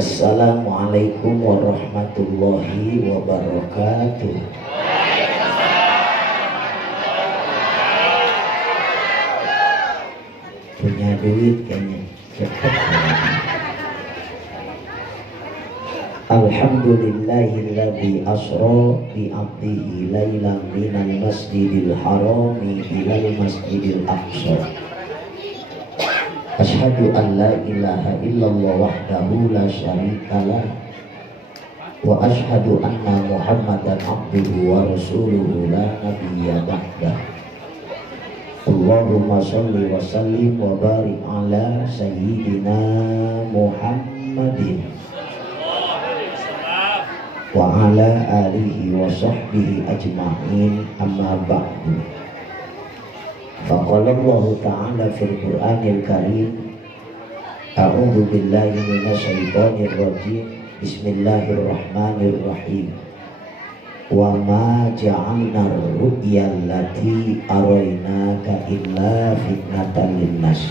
Assalamualaikum warahmatullahi wabarakatuh. Punya duit kayaknya cepet. Alhamdulillahilladzi asra bi 'abdihi lailan minal masjidil harami ilal masjidil aqsa. Asyhadu an la ilaha illallah wahdahu la syarikalah wa asyhadu anna Muhammadan abduhu wa rasuluhu la nabiyya ba'dah. Allahumma shalli wa sallim wa barik ala sayyidina Muhammadin wa ala alihi wa sahbihi ajma'in, amma ba'du. Faqala Allah ta'ala fil Qur'anil Karim, a'udzu billahi minasyaitonir rajim, bismillahirrahmanirrahim. Wa ma ja'alna ar-ru'ya allati araynaka illa fitnatan linnas.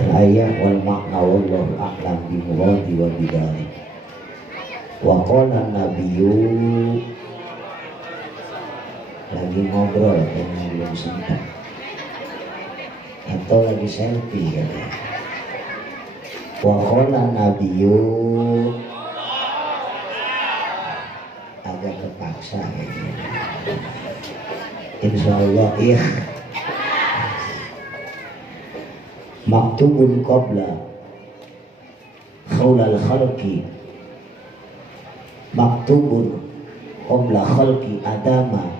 Al-ayah wal ma'na wallahu a'lam bi muradi wa bidalik. Wa qala nabiyyu, lagi ngobrol dengan belum sempat atau lagi selfie ya. Wa qala nabiyyu, agak terpaksa kayaknya. Insyaallah iya. Maktubun qabla khawlal khalqi, maktubun qabla khalqi adama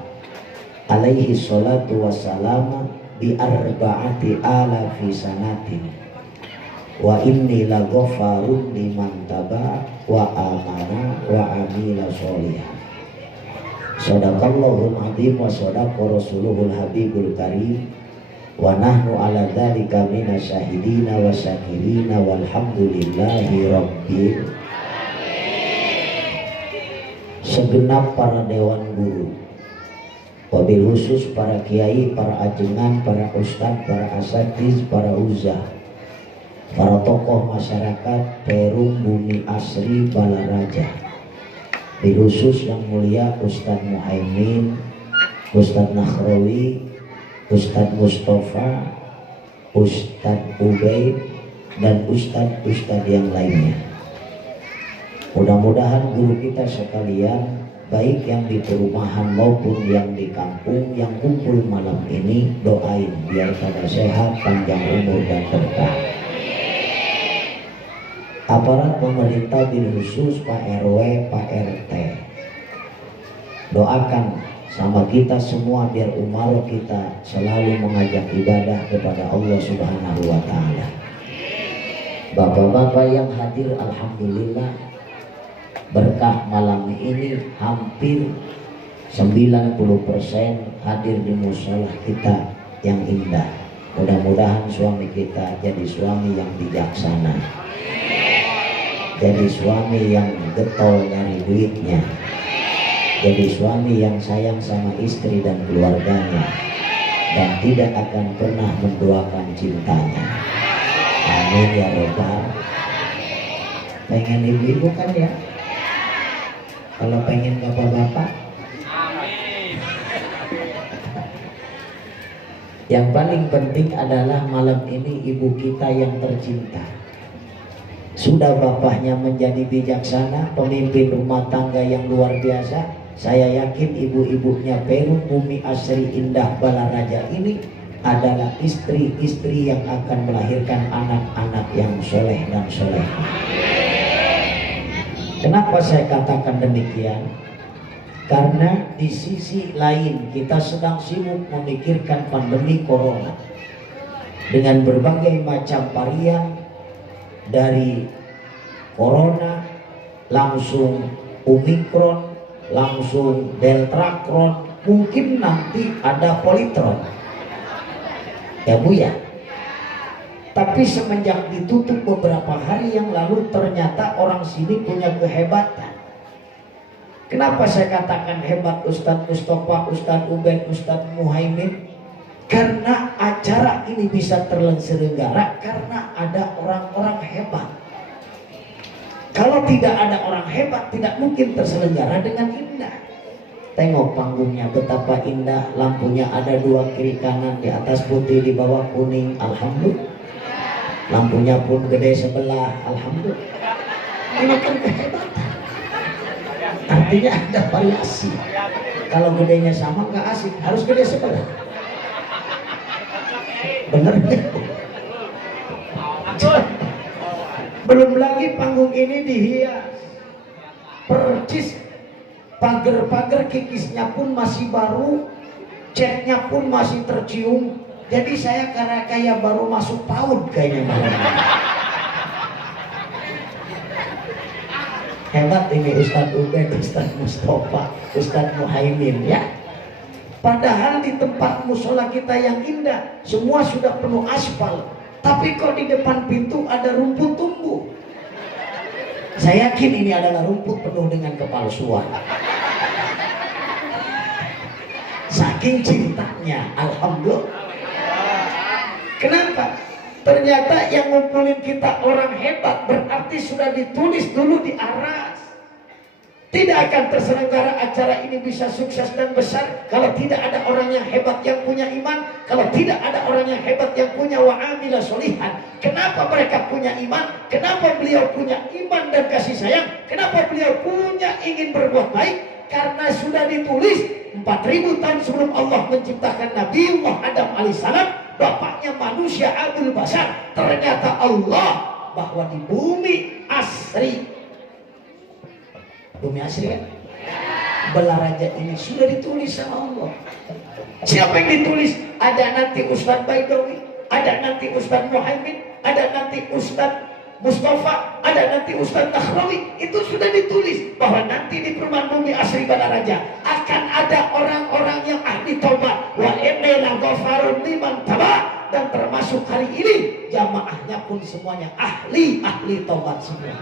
alaihi salatu wassalam bi arba'ati alafi sanatin wa inni la ghafarun liman taba wa amana wa amila sholihan. Sadaqallahul azim wa sadaqa rasuluhul habibul karim wa nahnu ala dzalika minasyahidina wa syakirina walhamdulillahi rabbil. Segenap para dewan guru, wabil khusus para kiai, para ajengan, para ustadz, para asatiz, para uzah, para tokoh masyarakat Perum Bumi Asri Balaraja, bil khusus yang mulia Ustadz Muhaimin, Ustadz Nakhrawi, Ustadz Mustafa, Ustadz Ubaid, dan ustadz-ustadz yang lainnya. Mudah-mudahan guru kita sekalian, baik yang di perumahan maupun yang di kampung yang kumpul malam ini, doain biar pada sehat, panjang umur dan berkah. Aparat pemerintah bil khusus Pak RW, Pak RT, doakan sama kita semua biar umroh kita selalu mengajak ibadah kepada Allah Subhanahu wa Ta'ala. Bapak-bapak yang hadir, alhamdulillah berkah malam ini hampir 90% hadir di musholah kita yang indah. Mudah-mudahan suami kita jadi suami yang bijaksana, jadi suami yang getol nyari duitnya, jadi suami yang sayang sama istri dan keluarganya, dan tidak akan pernah menduakan cintanya. Amin ya robbal. Pengen ibu-ibu kan ya? Kalau pengen bapak-bapak, yang paling penting adalah malam ini ibu kita yang tercinta. Sudah bapaknya menjadi bijaksana, pemimpin rumah tangga yang luar biasa. Saya yakin ibu-ibunya Perum Bumi Asri Indah Balaraja ini adalah istri-istri yang akan melahirkan anak-anak yang soleh dan solehah. Kenapa saya katakan demikian? Karena di sisi lain kita sedang sibuk memikirkan pandemi corona dengan berbagai macam varian, dari corona langsung Omikron, langsung Deltrakron, mungkin nanti ada Politron ya Bu ya. Tapi semenjak ditutup beberapa hari yang lalu, ternyata orang sini punya kehebatan. Kenapa saya katakan hebat Ustadz Mustafa, Ustadz Ubaid, Ustadz Muhaimin? Karena acara ini bisa terselenggara karena ada orang-orang hebat. Kalau tidak ada orang hebat, tidak mungkin terselenggara dengan indah. Tengok panggungnya betapa indah, lampunya ada 2 kiri kanan, di atas putih, di bawah kuning, alhamdulillah. Lampunya pun gede sebelah, alhamdulillah. Ini kan kehebatan. Artinya ada variasi. Kalau gedenya sama nggak asik, harus gede sebelah. Bener nggak? Belum lagi panggung ini dihias, percis, pagar-pagar kikisnya pun masih baru, catnya pun masih tercium. Jadi saya kayak baru masuk PAUD kayaknya malam ini. Hebat ini Ustadz Ubed, Ustadz Mustafa, Ustadz Muhaimin ya. Padahal di tempat musola kita yang indah, semua sudah penuh aspal. Tapi kok di depan pintu ada rumput tumbuh. Saya yakin ini adalah rumput penuh dengan kepalsuan. Saking cintanya, alhamdulillah. Kenapa? Ternyata yang ngumpulin kita orang hebat, berarti sudah ditulis dulu di aras. Tidak akan terselenggara acara ini bisa sukses dan besar kalau tidak ada orang yang hebat yang punya iman, kalau tidak ada orang yang hebat yang punya wa'amila solihan. Kenapa mereka punya iman? Kenapa beliau punya iman dan kasih sayang? Kenapa beliau punya ingin berbuat baik? Karena sudah ditulis 4000 tahun sebelum Allah menciptakan Nabiullah Adam alaihissalam, bapaknya manusia Abul Basar. Ternyata Allah bahwa di bumi asri, bumi asri kan? Belaraja ini sudah ditulis sama Allah. Siapa yang ditulis? Ada nanti Ustadz Baidawi, ada nanti Ustadz Muhaimin, ada nanti Ustadz Mustafa, ada nanti Ustadz Nakhrawi. Itu sudah ditulis bahwa nanti di perumahan bumi asri Balaraja akan ada orang-orang yang ahli taubat. Wa inni laghaffarun liman taba. Dan termasuk hari ini jamaahnya pun semuanya ahli taubat semua.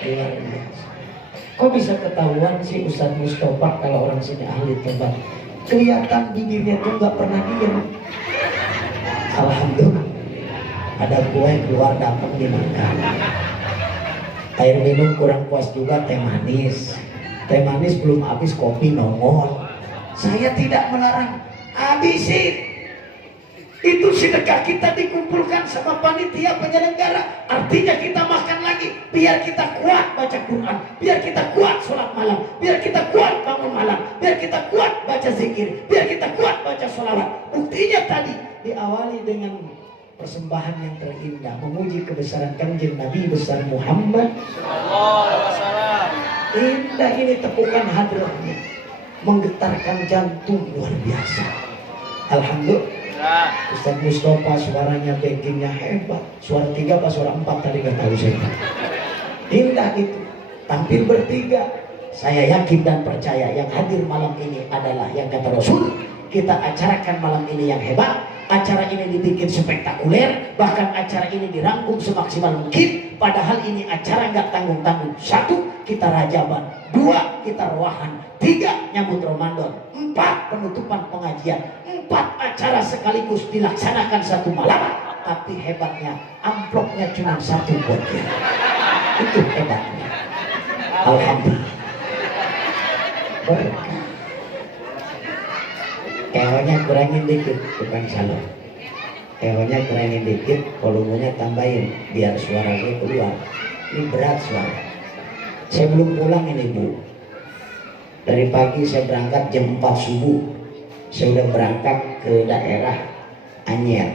Luar biasa. Kok bisa ketahuan sih Ustadz Mustafa kalau orang sini ahli taubat? Kelihatan bibirnya tuh nggak pernah diam. Alhamdulillah. Ada kue keluar datang dimakan. Air minum kurang puas juga, teh manis. Teh manis belum habis, kopi nongol. Saya tidak melarang, habisin. Itu sedekah kita dikumpulkan sama panitia penyelenggara. Artinya kita makan lagi, biar kita kuat baca Quran, biar kita kuat sholat malam, biar kita kuat bangun malam, biar kita kuat baca zikir, biar kita kuat baca sholawat. Buktinya tadi diawali dengan persembahan yang terindah, memuji kebesaran Kanjeng Nabi besar Muhammad sallallahu alaihi wasallam. Indah ini tepukan hadratnya, menggetarkan jantung luar biasa. Alhamdulillah. Ustadz Mustafa suaranya backingnya hebat, suara 3 apa suara 4 tadi gak tahu saya. Indah itu, tampil bertiga. Saya yakin dan percaya yang hadir malam ini adalah yang kata Rasul, kita acarakan malam ini yang hebat. Acara ini dibikin spektakuler, bahkan acara ini dirangkum semaksimal mungkin. Padahal ini acara nggak tanggung-tanggung. 1, kita rajaban. 2, kita ruahan. 3, nyambut Ramadan. 4, penutupan pengajian. 4, acara sekaligus dilaksanakan satu malam. Tapi hebatnya, amplopnya cuma 1 buat dia. Itu hebatnya. Alhamdulillah. Berkah. Kehonya kurangin dikit, bukan salah. Kehonya kurangin dikit, volumenya tambahin biar suaranya keluar. Ini berat suara. Saya belum pulang ini Bu. Dari pagi saya berangkat jam 4 subuh. Saya udah berangkat ke daerah Anyer.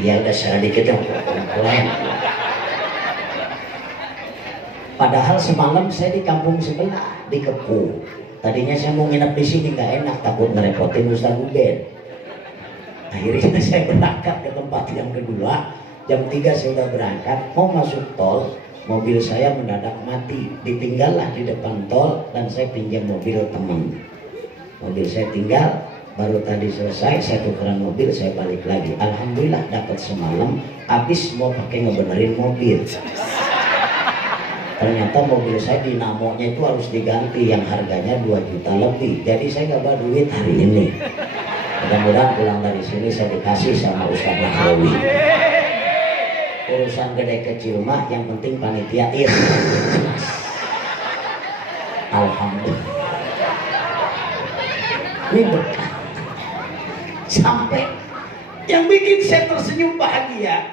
Ya udah salah dikit dong. Pulang. Padahal semalam saya di kampung sebelah di Kepu. Tadinya saya mau nginep di sini, nggak enak, takut ngerepotin Ustadz Ubed. Akhirnya saya berangkat ke tempat yang kedua. Jam 3 saya udah berangkat, mau masuk tol, mobil saya mendadak mati. Ditinggallah di depan tol dan saya pinjam mobil teman. Mobil saya tinggal, baru tadi selesai, saya tukeran mobil, saya balik lagi. Alhamdulillah dapat semalam, habis mau pakai ngebenerin mobil. Ternyata mobil saya dinamonya itu harus diganti yang harganya 2 juta lebih. Jadi saya gak bawa duit hari ini. Mudah-mudahan pulang dari sini saya dikasih sama Ustadz Nakhrawi. urusan gede kecil mah yang penting panitia ikhlas. Alhamdulillah. Ini berkah. Sampai yang bikin saya tersenyum bahagia,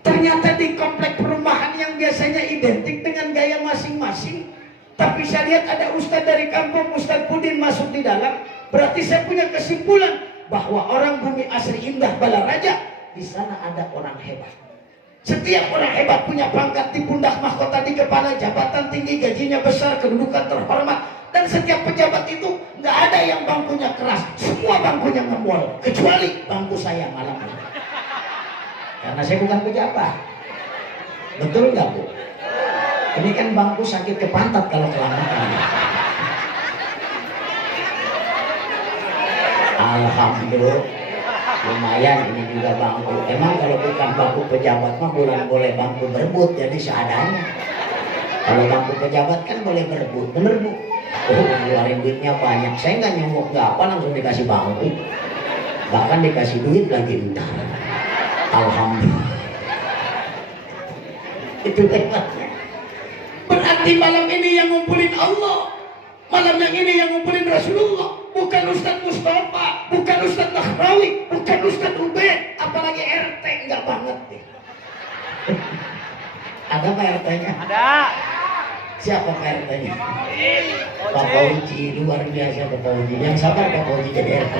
ternyata di komplek perumahan yang biasanya identik dengan gaya masing-masing, tapi saya lihat ada ustadz dari kampung, Ustadz Pudin masuk di dalam. Berarti saya punya kesimpulan bahwa orang Bumi Asri Indah Balaraja, di sana ada orang hebat. Setiap orang hebat punya pangkat di pundak, mahkota di kepala, jabatan tinggi, gajinya besar, kedudukan terhormat. Dan setiap pejabat itu nggak ada yang bangkunya keras, semua bangkunya ngemol, kecuali bangku saya malam ini. Karena saya bukan pejabat. Betul nggak Bu? Ini kan bangku sakit ke pantat kalau kelamaan. Alhamdulillah, lumayan ini juga bangku. Emang kalau bukan bangku pejabat mah boleh bangku berebut, jadi seadanya. Kalau bangku pejabat kan boleh berebut, bener Bu? Oh, ngeluarin duitnya banyak. Saya nggak nyomok nggak apa, langsung dikasih bangku. Bahkan dikasih duit lagi entar. Alhamdulillah. Itu hebatnya. Berarti malam ini yang ngumpulin Allah, malam yang ini yang ngumpulin Rasulullah. Bukan Ustadz Mustafa, bukan Ustadz Nahrawi, bukan Ustadz Ubed, apalagi RT, enggak banget deh. Ada Pak RT-nya? Ada. Siapa Pak RT-nya? Pak Pauji, luar biasa Pak Pauji. Yang sabar Pak Pauji jadi RT.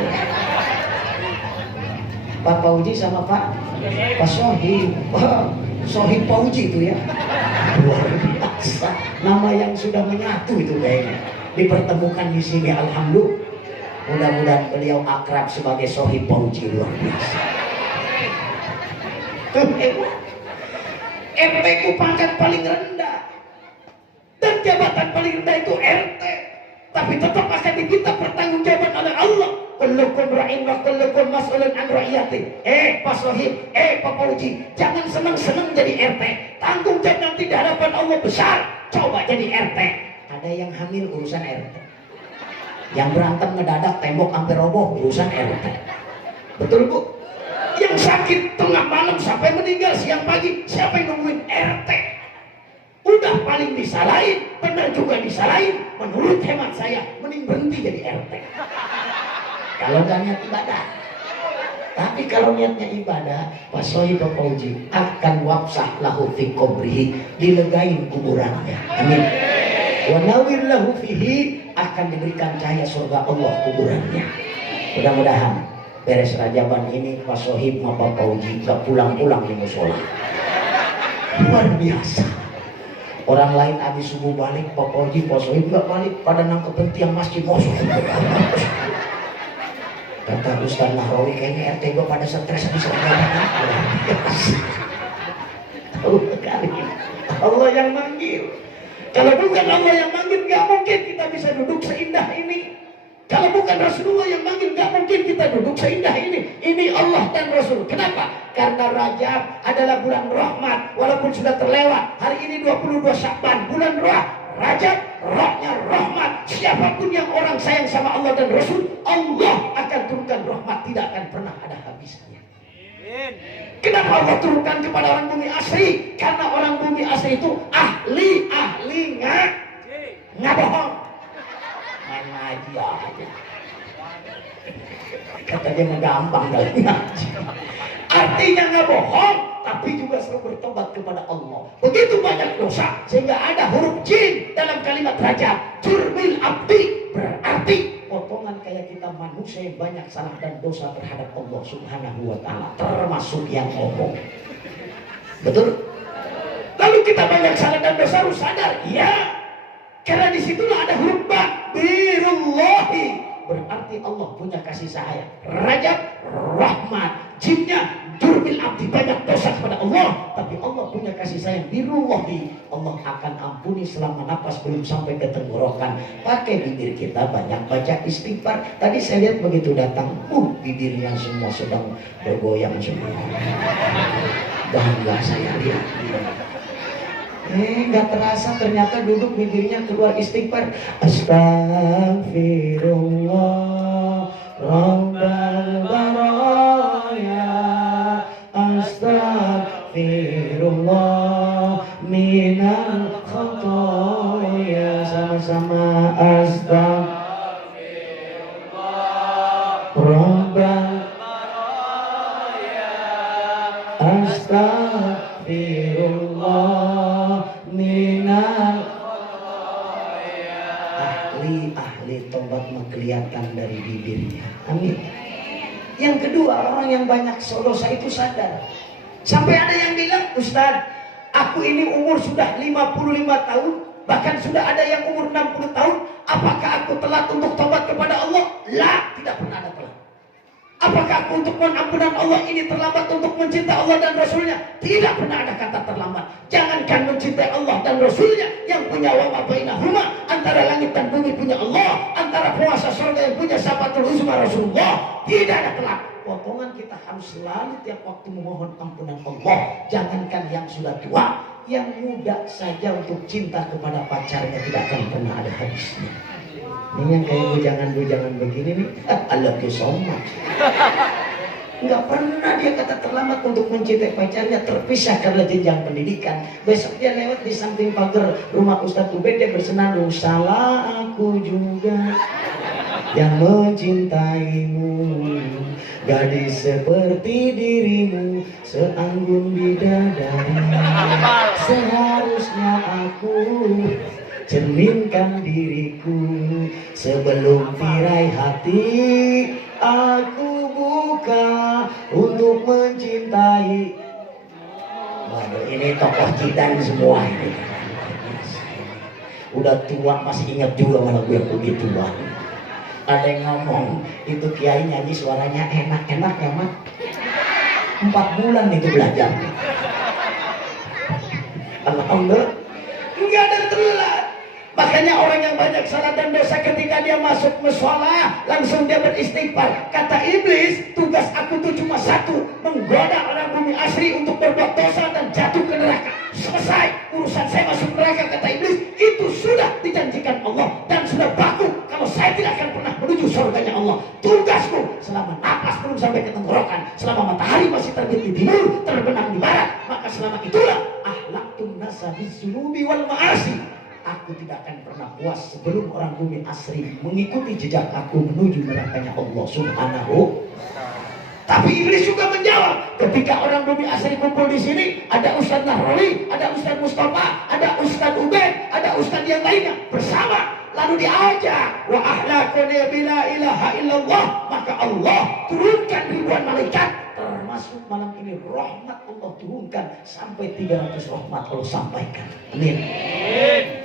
Pak Pauji sama Pak Sohib. Sohib Pauji itu ya. Luar biasa. Nama yang sudah menyatu itu kayaknya. Dipertemukan di sini, alhamdulillah. Mudah-mudahan beliau akrab sebagai Sohib Pauji, luar biasa. RT ku pangkat paling rendah dan jabatan paling rendah itu RT, tapi tetap akan diminta pertanggungjawaban oleh Allah. Kullukum ra'in wa kullukum mas'ulun an ra'iyati. Pak Sohib, Pak Pauji, jangan senang-senang jadi RT. Tanggung jawab nanti di hadapan Allah besar. Coba jadi RT. Ada yang hamil, urusan RT. Yang berantem ngedadak tembok hampir roboh, urusan RT. Betul Bu? Yang sakit tengah malam sampai meninggal siang pagi, siapa yang nungguin? RT. Udah paling disalahin, benar juga disalahin. Menurut hemat saya, mending berhenti jadi RT. Kalau gak niat ibadah. Tapi kalau niatnya ibadah, Pak Sohib Pak Pauji akan wafsah lahu fi kubrihi, dilegain kuburannya. Amin. Wa nawir lahu fihi, akan diberikan cahaya surga Allah kuburannya. Mudah-mudahan beres Rajaban ini Pak Sohib sama Pak Pauji gak pulang-pulang di musola. Luar biasa. Orang lain habis subuh balik, Pak Pauji, Pak Sohib gak balik, pada nangkepin tiang masjid masuk. Kata Ustaz Nahrawi, kayaknya RT gue pada stres habis Rajaban. Allah yang manggil. Kalau bukan Allah yang manggil, gak mungkin kita bisa duduk seindah ini. Kalau bukan Rasulullah yang manggil, gak mungkin kita duduk seindah ini. Ini Allah dan Rasul. Kenapa? Karena Rajab adalah bulan rahmat. Walaupun sudah terlewat, hari ini 22 Sya'ban, bulan Rajab, rohnya rahmat. Siapapun yang orang sayang sama Allah dan Rasul, Allah akan turunkan rahmat, tidak akan pernah ada habisnya. Kenapa Allah turunkan kepada orang Bumi Asri? Karena orang Bumi Asri itu ahli nggak bohong. Main ngaji aja. Kata dia menggampang kali ngaji. Artinya nggak bohong, tapi juga selalu bertobat kepada Allah. Begitu banyak dosa sehingga ada huruf jin dalam kalimat Rajab. Jurmil abdi, berarti potongan kayak kita manusia yang banyak salah dan dosa terhadap Allah Subhanahu wa ta'ala, termasuk yang ngomong. Betul? Lalu kita banyak salah dan dosa, harus sadar, ya. Karena disitulah ada huruf ba, birullahi, berarti Allah punya kasih sayang. Rajab, rahmat. Jinnya, jurmil abdi, banyak dosa kepada Allah, tapi Allah punya kasih sayang. Birullahi, Allah akan ampuni selama napas belum sampai ke tenggorokan. Pakai bibir kita banyak baca istighfar. Tadi saya lihat begitu datang, bibirnya semua sedang bergoyang semua. Bangga saya lihat. Nggak terasa ternyata duduk bibirnya keluar istighfar. Astagfirullah Rabbal baraya, astagfirullah ahli tobat mah kelihatan dari bibirnya. Amin. Yang kedua, orang yang banyak dosa itu sadar. Sampai ada yang bilang, Ustaz, aku ini umur sudah 55 tahun, bahkan sudah ada yang umur 60 tahun, apakah aku telat untuk tobat kepada Allah? La, tidak pernah ada telat. Apakah aku untuk mohon ampunan Allah ini terlambat untuk mencintai Allah dan Rasulnya? Tidak pernah ada kata terlambat. Jangankan mencintai Allah dan Rasulnya yang punya wa bainahuma, antara langit dan bumi punya Allah, antara puasa surga yang punya Syafatul Uzma Rasulullah. Tidak ada telat. Potongan kita harus selalu tiap waktu memohon ampunan Allah. Jangankan yang sudah tua, yang muda saja untuk cinta kepada pacarnya tidak akan pernah ada habisnya. Ini yang kayak bujangan-bujangan begini nih, I love you so much. Nggak pernah dia kata terlambat untuk mencintai pacarnya, terpisah karena jenjang pendidikan. Besok dia lewat di samping pagar rumah Ustadz Ubed, dia bersenandung, salah aku juga yang mencintaimu, gadis seperti dirimu, seanggun bidadari. Seharusnya aku cerminkan diriku sebelum tirai hati aku buka untuk mencintai. Waduh, ini tokoh cidan semua ini. Udah tua masih ingat juga lagu yang begitu tua. Ada yang ngomong itu kiai nyanyi suaranya enak-enak ya mak. 4 bulan itu belajar. Alhamdulillah enggak ada telat. Makanya orang yang banyak salah dan dosa ketika dia masuk mushola langsung dia beristighfar. Kata iblis, tugas aku tuh cuma satu, menggoda orang bumi asri untuk berbuat dosa dan jatuh ke neraka. Selesai urusan saya masuk neraka, kata iblis. Itu sudah dijanjikan Allah dan sudah baku kalau saya tidak akan pernah menuju surganya Allah. Tugasku selama napas belum sampai ke tenggorokan, selama matahari masih terbit di timur, terbenam di barat, maka selama itulah ahlaktum nasa bizunubi wal ma'asi. Aku tidak akan pernah puas sebelum orang bumi asri mengikuti jejak aku menuju nerakanya Allah Subhanahu. Tapi iblis juga menjawab, ketika orang bumi asri kumpul di sini, ada Ustadz Nahrawi, ada Ustadz Mustafa, ada Ustadz Ubed, ada Ustadz yang lainnya bersama. Lalu diajak, wa ahlakuna bila ilaha illallah, maka Allah turunkan ribuan malaikat. Termasuk malam ini rahmat Allah turunkan sampai 300 rahmat Allah sampaikan. Amin.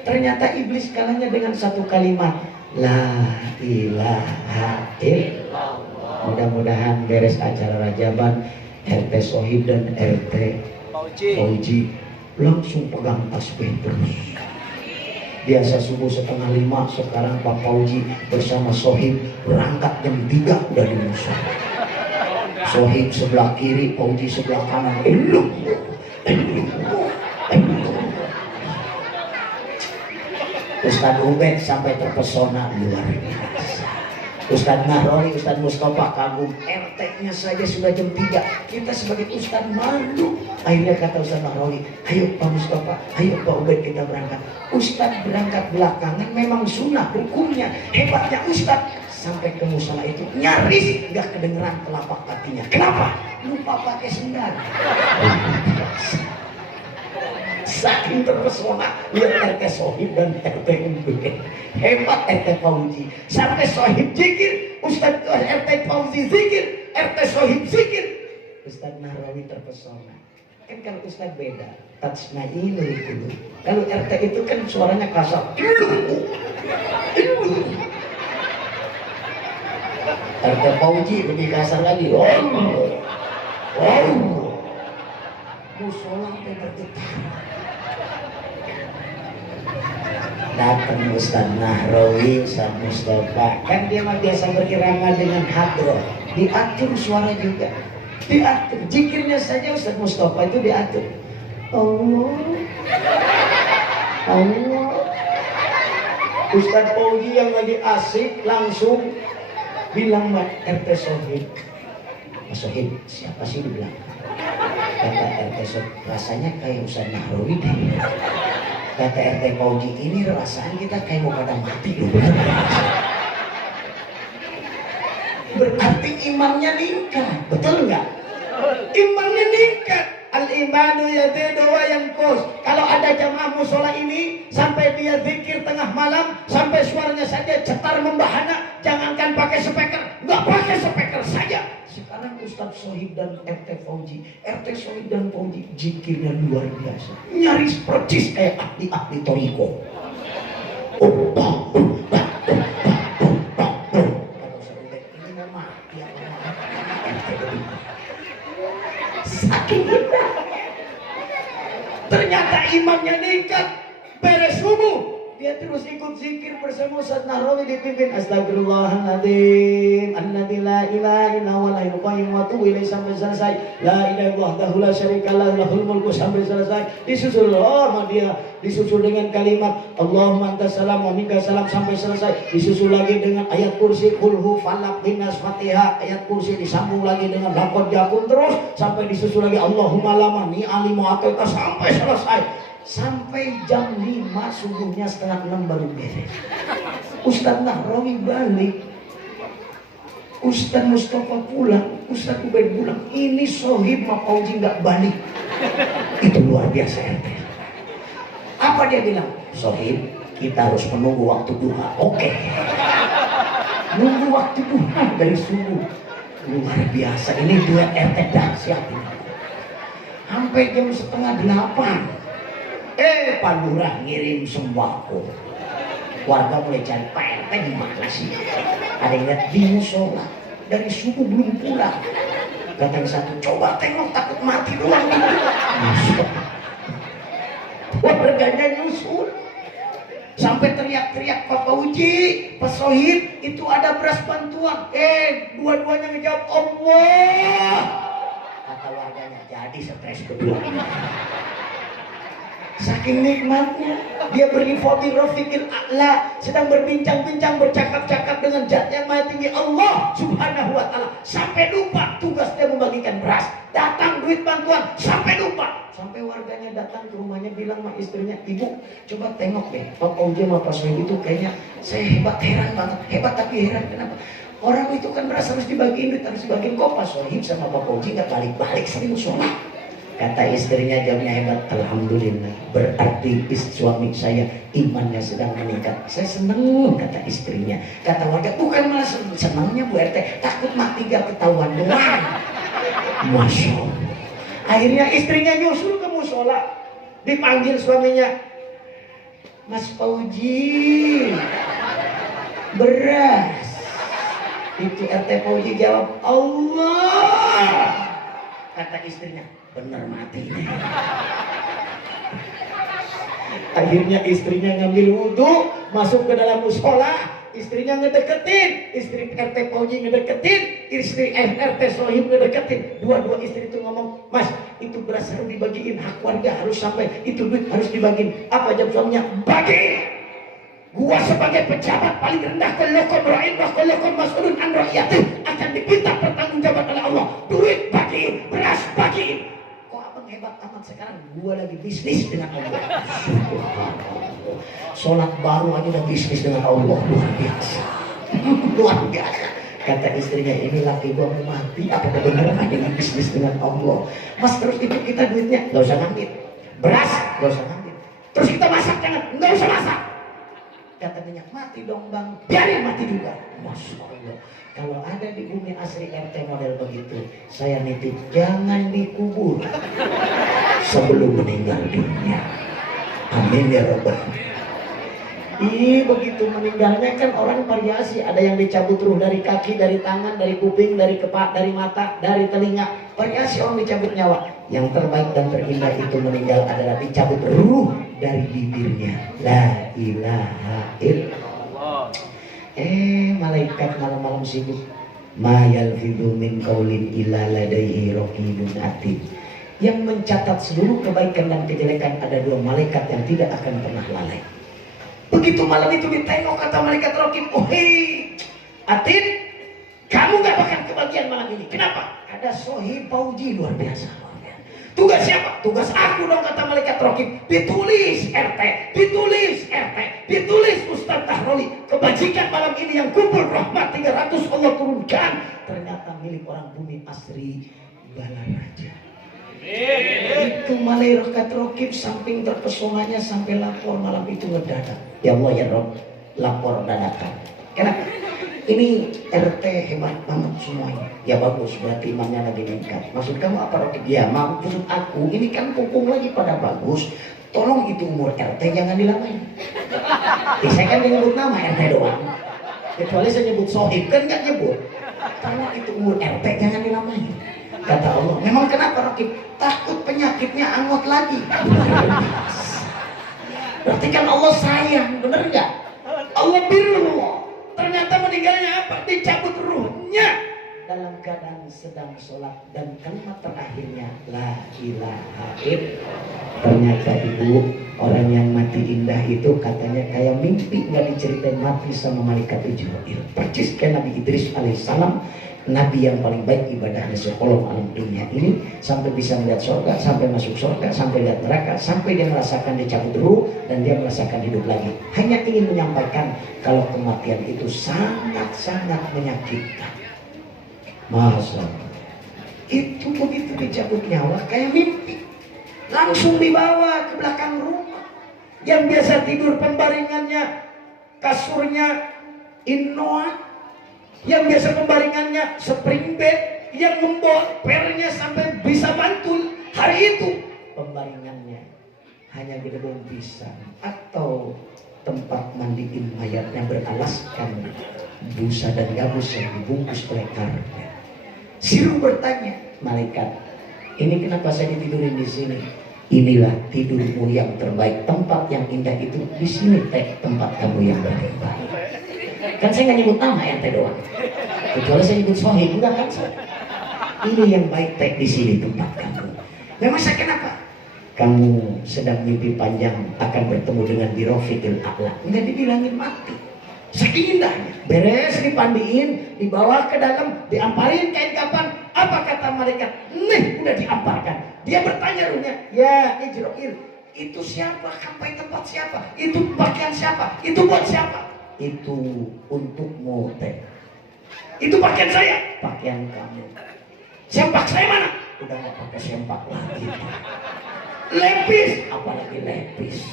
Ternyata iblis kalahnya dengan satu kalimat, la ilaha illallah. Mudah-mudahan beres acara Rajaban, RT Sohib dan RT Pauji langsung pegang tasbih terus. Biasa subuh 4:30, sekarang Pak Pauji bersama Sohib berangkat jam 3 udah di musola. Sohib sebelah kiri, Pauji sebelah kanan. Ustadz Ubed sampai terpesona luar biasa. Ustadz Nahrawi, Ustadz Mustafa kagum. RT-nya saja sudah jam 3. Kita sebagai Ustadz malu. Akhirnya kata Ustadz Nahrawi, ayo Pak Mustafa, ayo Pak Ubed kita berangkat. Ustadz berangkat belakangan memang sunnah hukumnya. Hebatnya Ustadz sampai ke musola itu nyaris nggak kedengeran telapak kakinya. Kenapa? Lupa pakai sendal. Saking terpesona lihat RT Sohib dan RT Ubed. Hebat RT Pauji. Sampai Sohib zikir, Ustadz RT Pauji zikir, RT Sohib zikir. Ustadz Nahrawi terpesona. Kan kalau Ustadz beda, tatsma'inu itu. Kalau RT itu kan suaranya kasar. RT Pauji lebih kasar lagi. Musola sampai bergetar. Datang Ustadz Nahrawi, Ustadz Mustafa, kan dia mah biasa berirama dengan hadroh, diatur suara juga, diatur zikirnya saja. Ustadz Mustafa itu diatur. Allah, Allah. Ustadz Pauji yang lagi asik langsung bilang Mbak RT Sohib, Mas Sohib siapa sih dibilang? Kata RT Sohib, rasanya kayak Ustadz Nahrawi deh. Kata RT Pauji, ini rasanya kita kayak mau pada mati loh. Berarti imannya meningkat, betul nggak? Imannya meningkat. Al al-imanu yazidu wa yanqus. Kalau ada jamaah musola ini sampai dia zikir tengah malam, sampai suaranya saja cetar membahana, jangankan pakai speaker, nggak pakai speaker saja. Sekarang Ustadz Sohib dan RT Fauji, RT Sohib dan Fauji zikirnya luar biasa, nyaris percis kayak ahli-ahli toriko. Saking indah. Ternyata imamnya ningkat, beres subuh dia terus ikut zikir bersama Ustaz Nahrawi dipimpin astagfirullahaladzim alladzi la ilaha illa huwal hayyul qayyum wa atubu ilaihi sampai selesai, la ilaha illallah wahdahu la syarikalah lahul mulku sampai selesai. Disusul dia disusul dengan kalimat Allahumma antas salam wa minkas salam sampai selesai. Disusul lagi dengan ayat kursi kulhu falaq binas fatihah, ayat kursi disambung lagi dengan laqad ja'akum terus sampai disusul lagi Allahumma lama ni alimu ataita sampai selesai. Sampai jam 5 subuhnya, setengah 6 baru beres. Ustadz Nahrawi balik, Ustadz Mustafa pulang, Ustadz Ubaid pulang. Ini Sohib sama Fauji nggak balik. Itu luar biasa RT. Apa dia bilang? Sohib, kita harus menunggu waktu duha. Oke. Nunggu waktu duha dari subuh. Luar biasa. Ini dua RT dahsyat. Sampai jam setengah 8. Pak Lurah ngirim sembako. Warga mulai cari Pak RT gimana sih? Ada yang lihat di musola dari subuh belum pulang. Kata yang satu, coba tengok takut mati doang. Warganya nyusul sampai teriak-teriak Pak Uji, Pak Sohib, itu ada beras bantuan. Dua-duanya ngejawab Allah. Kata warganya, jadi stres kedua. Saking nikmatnya dia berinfo bi rafiqil a'la, sedang berbincang-bincang bercakap-cakap dengan Zat yang Maha Tinggi Allah Subhanahu wa taala, sampai lupa tugas dia membagikan beras. Datang duit bantuan sampai lupa. Sampai warganya datang ke rumahnya bilang sama istrinya, "Ibu, coba tengok deh, Pak Fauji sama Pak Sohib itu kayaknya saya heran banget. Hebat tapi heran kenapa? Orang itu kan beras harus dibagiin duit, harus dibagiin kok Pak Sohib sama Pak Fauji nggak balik-balik sering musola." Kata istrinya jawabnya hebat, alhamdulillah. Berarti suami saya imannya sedang meningkat. Saya seneng, kata istrinya. Kata warga, bukan malah senangnya Bu RT, takut mati gak ketahuan doang. Masya Allah. Akhirnya istrinya nyusul ke musola, dipanggil suaminya, Mas Fauji, beras. Itu RT Fauji jawab, Allah. Kata istrinya, bener mati. Akhirnya istrinya ngambil wudhu, masuk ke dalam musola, istrinya ngedeketin, istri RT Fauji ngedeketin, istri RT Sohib ngedeketin. Dua-dua istri itu ngomong, Mas, itu beras harus dibagiin, hak warga harus sampai, itu duit harus dibagiin. Apa jawab suaminya? Bagi. Gua sebagai pejabat paling rendah, kullukum ra'in wa kullukum mas'ulun an ra'iyatih, akan diminta pertanggungjawaban oleh Allah. Duit bagiin, beras bagiin. Kok abang hebat amat sekarang? Gua lagi bisnis dengan Allah. Subhanallah. Sholat baru aja udah bisnis dengan Allah, luar biasa. Luar biasa. Kata istrinya, ini laki gua mau mati, apa beneran aja bisnis dengan Allah? Mas, terus itu kita duitnya nggak usah ngambil, beras nggak usah ngambil, terus kita masak jangan, nggak usah masak. Kata minyak, mati dong bang, biarin mati juga. Masya Allah. Kalau ada di bumi asri RT model begitu, saya nitip jangan dikubur sebelum meninggal dunia. Amin ya Rabbal. Begitu meninggalnya kan orang variasi. Ada yang dicabut ruh dari kaki, dari tangan, dari kuping, dari kepala, dari mata, dari telinga. Variasi orang dicabut nyawa. Yang terbaik dan terindah itu meninggal adalah dicabut ruh dari bibirnya. La ilaha illallah. Malaikat malam-malam sibuk. Ma yalfidhu min qaulin illa ladaihi raqibun atid. Yang mencatat seluruh kebaikan dan kejelekan ada dua malaikat yang tidak akan pernah lalai. Begitu malam itu ditengok kata malaikat raqib, Atid, kamu gak bakal kebagian malam ini. Kenapa? Ada Sohib Fauji luar biasa. Tugas siapa? Tugas aku dong, kata malaikat raqib. Ditulis RT, ditulis RT, ditulis Ustadz Nahrawi. Kebajikan malam ini yang kumpul rahmat 300 Allah turunkan. Ternyata milik orang bumi asri Balaraja. Itu malaikat rokib samping terpesonanya sampai lapor malam itu ngedadak. Ya Allah ya Rob, lapor dadakan. Kenapa? Ini RT hebat banget semuanya. Ya bagus, berarti imannya lagi meningkat. Maksud kamu apa Rokib? Ya maksud aku, ini kan pupung lagi pada bagus. Tolong itu umur RT jangan dilamain. Saya kan nyebut nama RT doang. Kecuali saya nyebut sohib kan nggak nyebut. Kalau itu umur RT jangan dilamain. Kata Allah, memang kenapa Rokib? Takut penyakitnya angot lagi. Berarti kan Allah sayang, bener nggak? Allah birrullah. Ternyata meninggalnya apa? Dicabut ruhnya dalam keadaan sedang sholat, dan kalimat terakhirnya la ilaha illallah. Ternyata ibu, orang yang mati indah itu katanya kayak mimpi, nggak diceritain mati sama malaikat Jibril. Persis kayak Nabi Idris alaihissalam, Nabi yang paling baik ibadahnya sekolom alam dunia ini, sampai bisa melihat surga, sampai masuk surga, sampai lihat neraka, sampai dia merasakan dicabut ruh dan dia merasakan hidup lagi. Hanya ingin menyampaikan kalau kematian itu sangat-sangat menyakitkan. Masa itu begitu dicabut nyawa kayak mimpi, langsung dibawa ke belakang rumah. Yang biasa tidur pembaringannya kasurnya Innoa, yang biasa pembaringannya spring bed, yang membawa pernya sampai bisa mantul. Hari itu pembaringannya hanya gedung pisang atau tempat mandiin mayatnya beralaskan busa dan gabus yang dibungkus oleh karpet. Siru bertanya, malaikat, ini kenapa saya ditidurin di sini? Inilah tidurmu yang terbaik, tempat yang indah itu di sini teh, tempat kamu yang terbaik. Kan saya nggak nyebut nama ente doang. Kecuali saya nyebut sohib, enggak kan saya. Ini yang baik teh di sini tempat kamu. Memang saya kenapa? Kamu sedang mimpi panjang akan bertemu dengan Birofiqil A'la. Enggak dibilangin mati. Saking indahnya. Beres dipandiin, dibawa ke dalam, diamparin kain kapan. Apa kata malaikat? Nih, udah diamparkan. Dia bertanya ruhnya, ya Jibril, itu siapa? Sampai tempat siapa? Itu pakaian siapa? Itu buat siapa? Itu untukmu teh. Itu pakaian saya, pakaian kamu. Sempak saya mana? Udah nggak pakai sempak lagi. Lepis, apalagi lepis.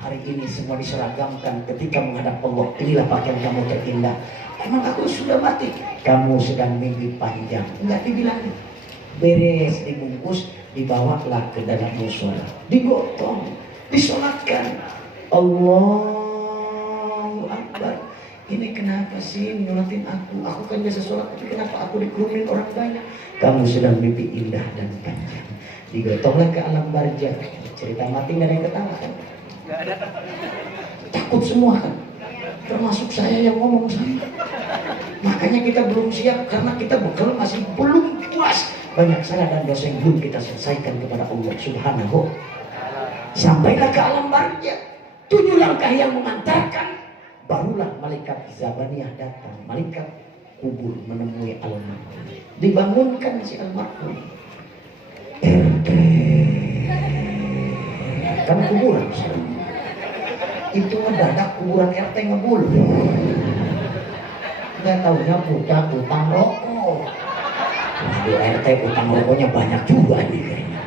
Hari ini semua diseragamkan ketika menghadap Allah. Inilah pakaian kamu terindah. Emang aku sudah mati? Kamu sedang mimpi panjang. Enggak dibilangin. Beres dibungkus, dibawalah ke dalam mushola, digotong, disolatkan. Allahu Akbar. Ini kenapa sih nyolatin aku? Aku kan biasa sholat, tapi kenapa aku dikerumin orang banyak? Kamu sedang mimpi indah dan panjang. Digotonglah ke alam barzah. Cerita mati nggak ada yang ketawa kan? Nggak ada. Takut semua kan? Termasuk saya yang ngomong sama. Makanya kita belum siap karena kita bekal masih belum puas. Banyak salah dan dosa yang belum kita selesaikan kepada Allah Subhanahu. Sampailah ke alam barzah. 7 langkah yang mengantarkan. Barulah malaikat Zabaniyah datang, malaikat kubur menemui almarhum. Dibangunkan si almarhum. Kan kuburan sekarang. Itu mendadak kuburan RT ngebul. Nggak tahunya budak utang rokok. Waduh, RT utang rokoknya banyak juga nih kayaknya.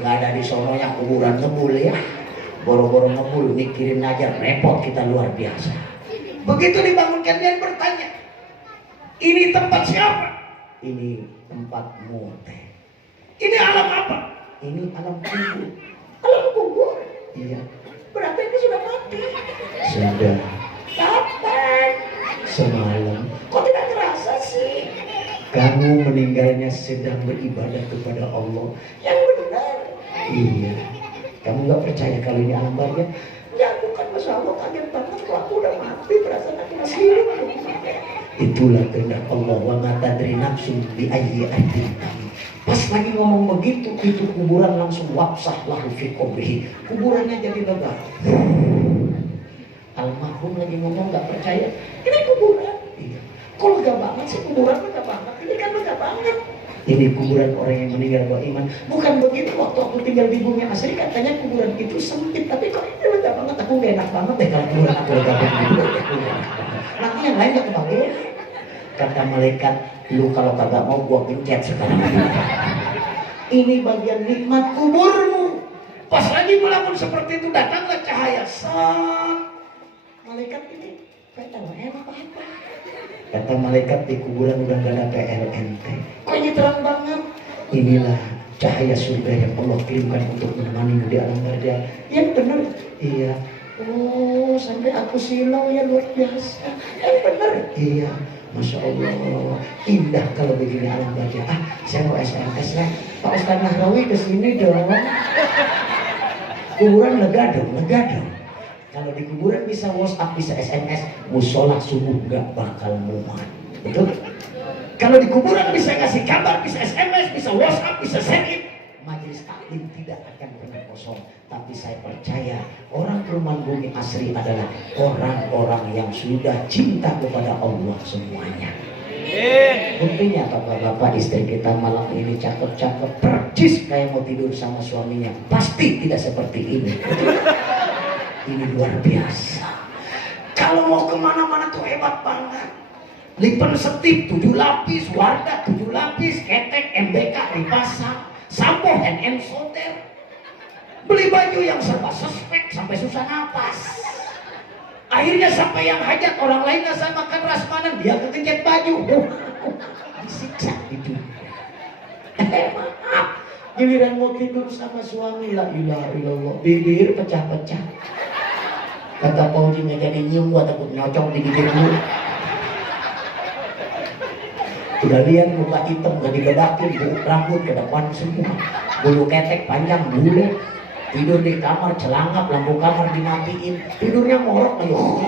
Nggak ada di sono yang kuburan ngebul ya. Boro-boro ngebul mikirin aja repot kita luar biasa. Begitu dibangunkan dia bertanya, ini tempat siapa? Ini tempatmu teh. Ini alam apa? Ini alam kubur. Alam kubur? Iya. Berarti ini sudah mati. Sudah. Kapan? Semalam. Kok tidak terasa sih? Kamu meninggalnya sedang beribadah kepada Allah. Yang benar. Iya. Kamu nggak percaya kalau ini alam barzah? Ya bukan masalah, kaget banget kalau aku udah mati, perasaan aku masih hidup. Itulah kehendak Allah. Wa ma tadri nafsun bi ayyi ardin. Pas lagi ngomong begitu, itu kuburan langsung wabsah lahu fi qabrihi. Kuburannya jadi lega. Almarhum lagi ngomong nggak percaya. Ini kuburan. Iya. Kok lega banget sih kuburan, lega banget. Ini kan lega banget. Ini kuburan orang yang meninggal beriman. Bukan begitu, waktu aku tinggal di bumi asli katanya kuburan itu sempit, tapi kok ini lega banget. Aku gak enak banget deh kalau kuburan aku lega banget. Nanti yang lain gak kebagian. Kata malaikat, lu kalau kagak mau gua pencet sekarang. Ini bagian nikmat kuburmu. Pas lagi melakukan seperti itu, datanglah cahaya. Malaikat ini kata apa-apa. Kata malaikat, di kuburan udah gak ada PLNT. Kok ini terang banget? Inilah cahaya surga yang Allah kirimkan untuk menemani di alam barzah. Yang benar? Iya. Oh, sampai aku silau ya, luar biasa. Yang benar? Iya. Masya Allah, indah kalau begini alam barzah. Saya mau SMS lah. Pak Ustaz Nahrawi kesini dong. Kuburan lega dong. Kalau di kuburan bisa WhatsApp, bisa SMS, musola subuh gak bakal muat. Betul? Kalau di kuburan bisa ngasih kabar, bisa SMS, bisa WhatsApp, bisa send-in, majelis taklim tidak akan pernah kosong. Tapi saya percaya orang Perumahan Bumi Asri adalah orang-orang yang sudah cinta kepada Allah semuanya. Buktinya bapak-bapak, istri kita malam ini cakep-cakep, percis kayak mau tidur sama suaminya. Pasti tidak seperti ini. Ini luar biasa. Kalau mau kemana-mana tuh hebat banget. Lipen setip 7 lapis, Wardah 7 lapis, ketek MBK dipasang, sampo NN soter. Beli baju yang serba suspek sampai susah napas. Akhirnya sampai yang hajat orang lain nggak saya makan rasmanan, dia kekencet baju. Disiksa itu. Maaf. Giliran mau tidur sama suami, la ilaha illallah, bibir pecah-pecah. Kata Pauji nggak jadi nyium, gua takut nyocok di bibir lu. Udah lihat muka hitam gak dibedakin, rambut ke depan semua, bulu ketek panjang bulu. Tidur di kamar celangap, lampu kamar dimatiin, tidurnya ngorok ayo.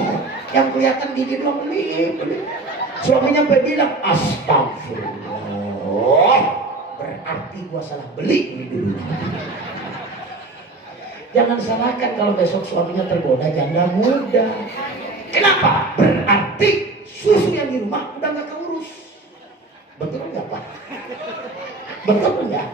Yang kelihatan gigi doang beli. Suaminya bilang astagfirullah, berarti gua salah beli ini dulu. Jangan salahkan kalau besok suaminya tergoda janda muda. Kenapa? Berarti susu yang di rumah udah gak keurus. Betul nggak Pak? Betul nggak?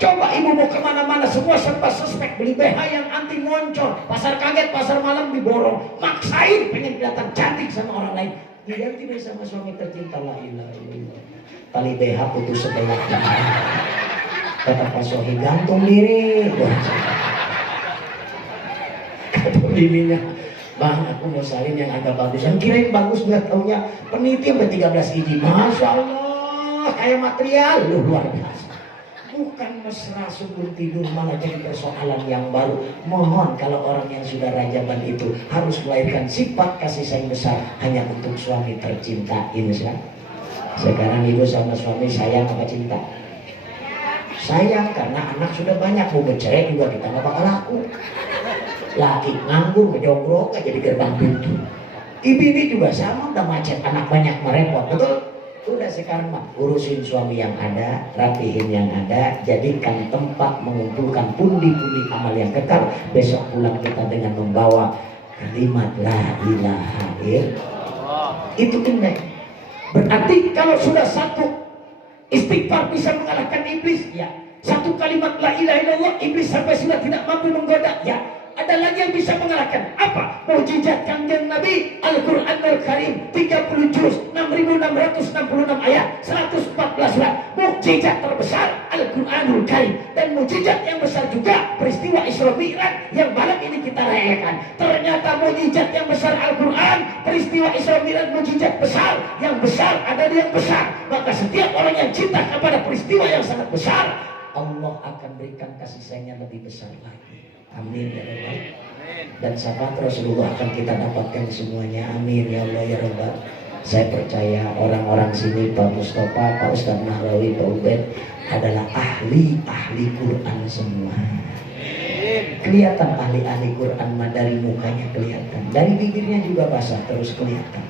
Coba ibu mau kemana-mana semua serba suspek, beli BH yang anti moncor, pasar kaget, pasar malam diborong, maksain pengen kelihatan cantik sama orang lain. Diganti deh sama suami tercinta, la ilaha illallah. Tali BH putus sebelah. Kata Pak Sohi, gantung diri. Kata bininya, bang aku mau salin yang agak bagus. Yang kirain bagus nggak taunya peniti sampai 13 biji. Masya Allah, kayak material luar biasa. Bukan mesra sebelum tidur malah jadi persoalan yang baru. Mohon kalau orang yang sudah rajaban itu harus melahirkan sifat kasih sayang besar hanya untuk suami tercinta. Insya. Sekarang ibu sama suami sayang apa cinta? Sayang, karena anak sudah banyak, mau bercerai juga kita nggak bakal laku. Laki nganggur ngejogrok aja di gerbang pintu. Ibu ini juga sama, udah macet, anak banyak merepot, betul? Udah sekarang mah urusin suami yang ada, rapihin yang ada, jadikan tempat mengumpulkan pundi-pundi amal yang kekal. Besok pulang kita dengan membawa kalimat la ilaha illallah. Itu indah. Berarti kalau sudah satu istighfar bisa mengalahkan iblis, ya. Satu kalimat la ilaha illallah, iblis sampai sudah tidak mampu menggoda, ya. Ada lagi yang bisa mengalahkan. Apa? Mukjizat Kanjeng Nabi Al-Quranul Karim 30 juz, 6.666 ayat, 114 surat. Mukjizat terbesar Al-Quranul Karim. Dan mukjizat yang besar juga peristiwa Isra Mi'raj yang malam ini kita rayakan. Ternyata mukjizat yang besar Al-Quran, peristiwa Isra Mi'raj mukjizat besar. Yang besar ada di yang besar. Maka setiap orang yang cinta kepada peristiwa yang sangat besar, Allah akan berikan kasih sayangnya lebih besar lagi. Amin ya Rabbal. Dan syafaat Rasulullah akan kita dapatkan semuanya. Amin ya Allah ya Rabbal. Saya percaya orang-orang sini, Pak Mustafa, Pak Ustaz Nahrawi, Pak Ubed adalah ahli-ahli Quran semua. Kelihatan ahli-ahli Quran mah dari mukanya kelihatan, dari bibirnya juga basah terus kelihatan.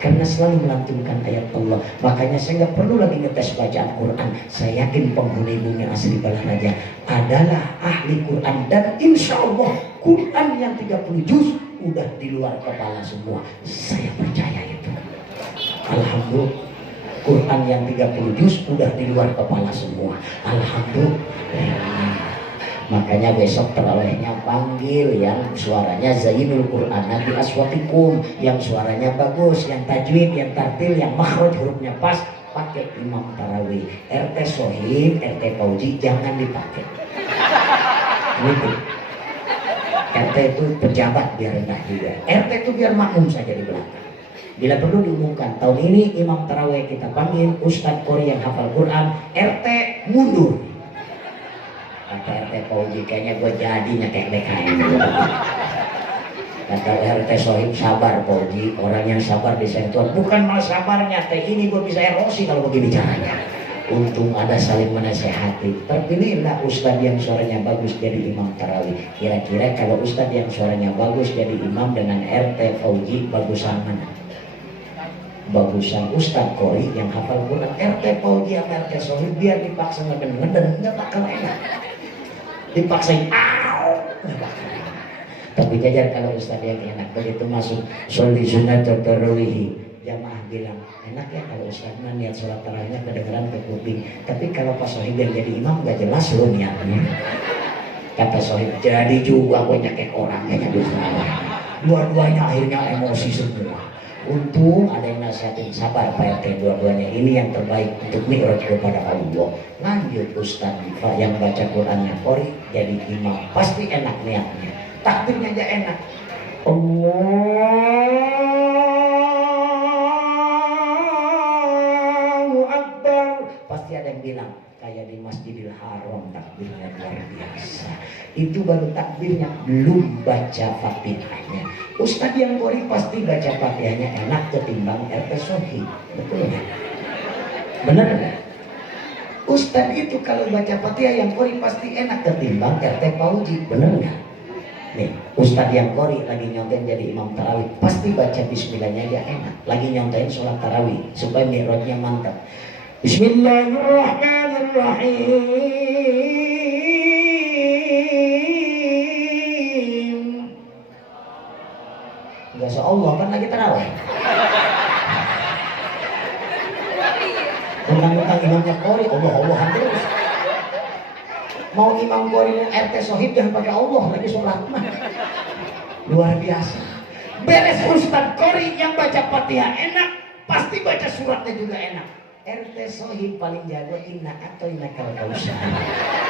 Karena selalu melantunkan ayat Allah. Makanya saya nggak perlu lagi ngetes bacaan Quran. Saya yakin penghuni Bumi Asri Balaraja adalah ahli Quran. Dan insya Allah Quran yang 30 juz udah di luar kepala semua. Saya percaya itu. Alhamdulillah. Quran yang 30 juz udah di luar kepala semua. Alhamdulillah. Makanya besok terawihnya panggil yang suaranya Zainul Quran Nabi Aswatikum, yang suaranya bagus, yang tajwid, yang tartil, yang makhraj hurufnya pas. pakai imam tarawih. RT Sohib, RT Fauji jangan dipakai. Gitu. RT itu pejabat biar rendah juga. RT itu biar makmum saja di belakang. Bila perlu diumumkan, tahun ini imam tarawih kita panggil Ustadz Qori yang hafal Quran. RT mundur. Kata RT Fauji, kayaknya gue jadinya kayak BKM. Kata RT Sohib, sabar Fauji, orang yang sabar bisa Tuhan. Bukan malah sabarnya, teh ini gue bisa erosi kalau begini caranya. Untung ada saling menasehati. Terpilihlah Ustadz yang suaranya bagus jadi imam tarawih. Kira-kira kalau Ustadz yang suaranya bagus jadi imam dengan RT Fauji, bagusan mana? Bagusan Ustadz Qori yang hafal Quran. RT Fauji sama RT Sohib biar dipaksa ngeden-ngeden nggak bakal enak. Dipaksain, nggak bakal enak. Tapi jajar kalau Ustadz yang enak, begitu masuk sholli sunat tarawih, jamaah bilang enak ya kalau Ustadz niat sholat tarawihnya kedengeran ke kuping. Tapi kalau pas Sohib yang jadi imam nggak jelas lo niatnya. Kata Sohib, jadi juga gue nyakek orangnya jadi dua-duanya akhirnya emosi semua. Untung ada yang nasihatin, sabar Pak RT, dua-duanya ini yang terbaik untuk mi'raj kepada Allah. Lanjut Ustadz yang baca Qurannya Qori jadi imam, pasti enak niatnya. Takbirnya aja enak. Allahu Akbar. Pasti ada yang bilang kayak di Masjidil Haram takbirnya luar biasa. Itu baru takbirnya, belum baca Fatihahnya. Ustadz yang Qori pasti baca Fatihahnya enak ketimbang RT Sohib. Betul nggak? Bener nggak? Ustadz itu kalau baca Fatihah yang Qori pasti enak ketimbang RT Fauji. Bener nggak? Nih, Ustadz yang Qori lagi nyontain jadi imam tarawih, pasti baca bismillahnya aja enak. Lagi nyontain sholat tarawih supaya mi'rajnya mantap. Bismillahirrahmanirrahim. Enggak seallah kan lagi tarawih. Tentang imamnya Qori, Allah-Allahan terus. Mau imam Qori mau RT Sohib jangan pakai Allah lagi sholat mah. Luar biasa. Beres Ustadz Qori yang baca Fatihah enak, pasti baca suratnya juga enak. RT Sohib paling jago inna atau inna kausa.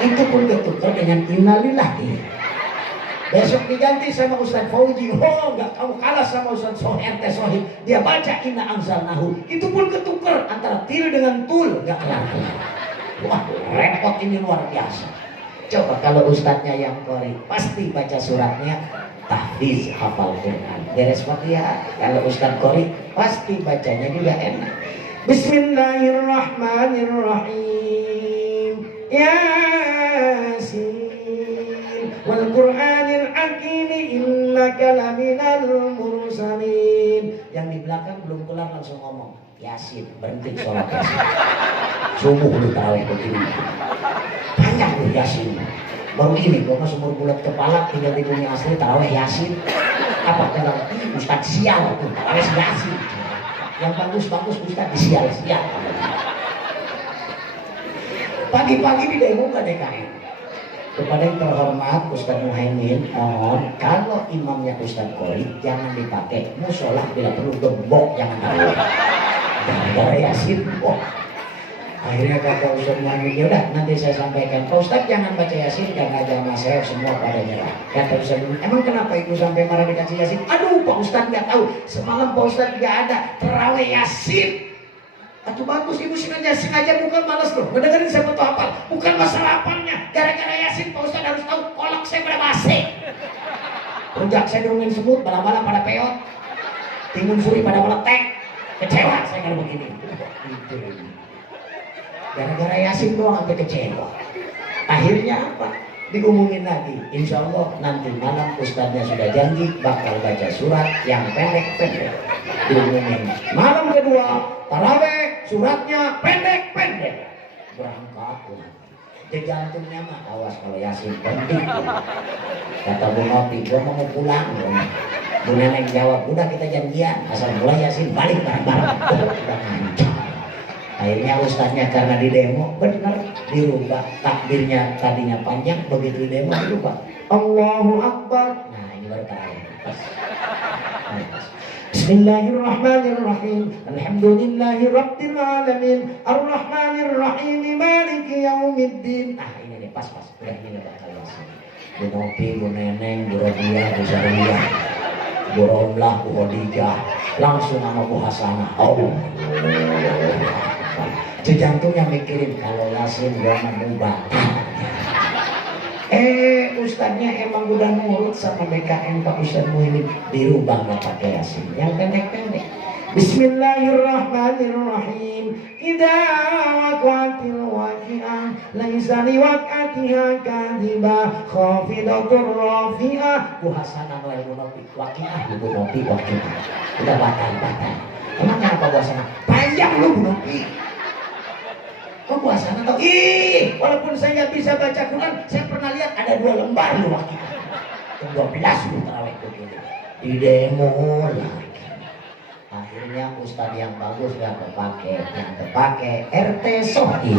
Itu pun ketukar dengan innalillahi. Besok diganti sama Ustadz Fauji. Oh enggak, kamu kalah sama Ustadz RT Sohib. Dia baca inna anzalnahu. Itu pun ketukar antara til dengan tul. Enggak kelar. Wah repot ini luar biasa. Coba kalau Ustadznya yang Qori pasti baca suratnya tahfiz hafal Quran. Beres Fatihah. Kalau Ustadz Qori pasti bacanya juga enak. Bismillahirrahmanirrahim. Yasin wal Qur'anil hakim innaka laminal mursalin. Yang di belakang belum kelar langsung ngomong Yasin, berhenti sholat Yasin. Subuh lu tarawih begini. Banyak lu Yasin. Baru ini gua seumur bulat kepala tinggal di dunia asli tarawih Yasin. Apa kata Ustadz sial tuh tarawih Yasin. Yang bagus-bagus Ustadz disial-sial. Pagi-pagi di demo ke DKM. Kepada yang terhormat Ustadz Muhaimin, mohon kalau imamnya Ustadz Qori jangan dipakai musola, bila perlu gembok jangan taruh. Gara-gara Yasin, akhirnya kata Ustadz Muhaimin, yaudah nanti saya sampaikan. Pak Ustadz jangan baca Yasin karena jamaah saya semua pada nyerah. Kata Ustadz Muhaimin, emang kenapa ibu sampai marah dikasih Yasin? Aduh Pak Ustadz nggak tahu, semalam Pak Ustadz nggak ada terawih Yasin. Atau bagus ibu sengaja bukan malas loh mendengarin saya betul hafal, bukan masalah hafalnya. Gara-gara Yasin Pak Ustadz harus tahu kolak saya pada basi. Rujak saya dongeng semut, bala-bala pada peot, timun suri pada meletek. Kecewa saya kalau begini. Gara-gara Yasin doang sampai kecewa. Akhirnya apa? Diumumin lagi. Insya Allah nanti malam Ustadznya sudah janji bakal baca surat yang pendek-pendek. Diumumin. Malam kedua tarawih suratnya pendek-pendek. Berangkat ke jantungnya mah awas kalau Yasin penting. Kata Bu Nopi, gua mau pulang. Bu Neneng jawab, udah kita janjian asal mulai Yasin balik bareng-bareng. Udah ngancam. Akhirnya Ustadznya karena di demo benar dirubah takbirnya, tadinya panjang begitu di demo dirubah Allahu Akbar. Nah ini baru tarawih. Bismillahirrahmanirrahim. Alhamdulillahi rabbil alamin. Arrahmanirrahim. Maliki yaumiddin. Nah, ini nih pas. Udah ini nih bakal langsung. Bu Nopi, Bu Neneng, Bu Rodia, Bu Zariyah, Bu Romlah, Bu Khadijah, langsung sama Bu Hasanah. Oh. Jantungnya mikirin kalau Yasin gua mengubah. Ustadznya emang udah nurut sama BKM Pak Ustadz Muhyiddin, dirubah nggak pakai Yasin yang pendek-pendek. Bismillahirrahmanirrahim. Idza waqa'atil waqi'ah laisa liwaqa'atiha kadhibah khafidatur rafi'ah. Bu Hasanah wa Ibu Nopi waqi'ah, Ibu Nopi waqi'ah. Udah batal. Emang apa Bu Hasanah? Panjang lu Bu Nopi. Kok Bu Hasanah tahu? Walaupun saya nggak bisa baca Quran, saya pernah lihat ada 2 lembar lu waqi'ah. 12 lu tarawih begini. Di demo lagi. Akhirnya ustadz yang bagus gak kepake, yang kepake RT Sohi,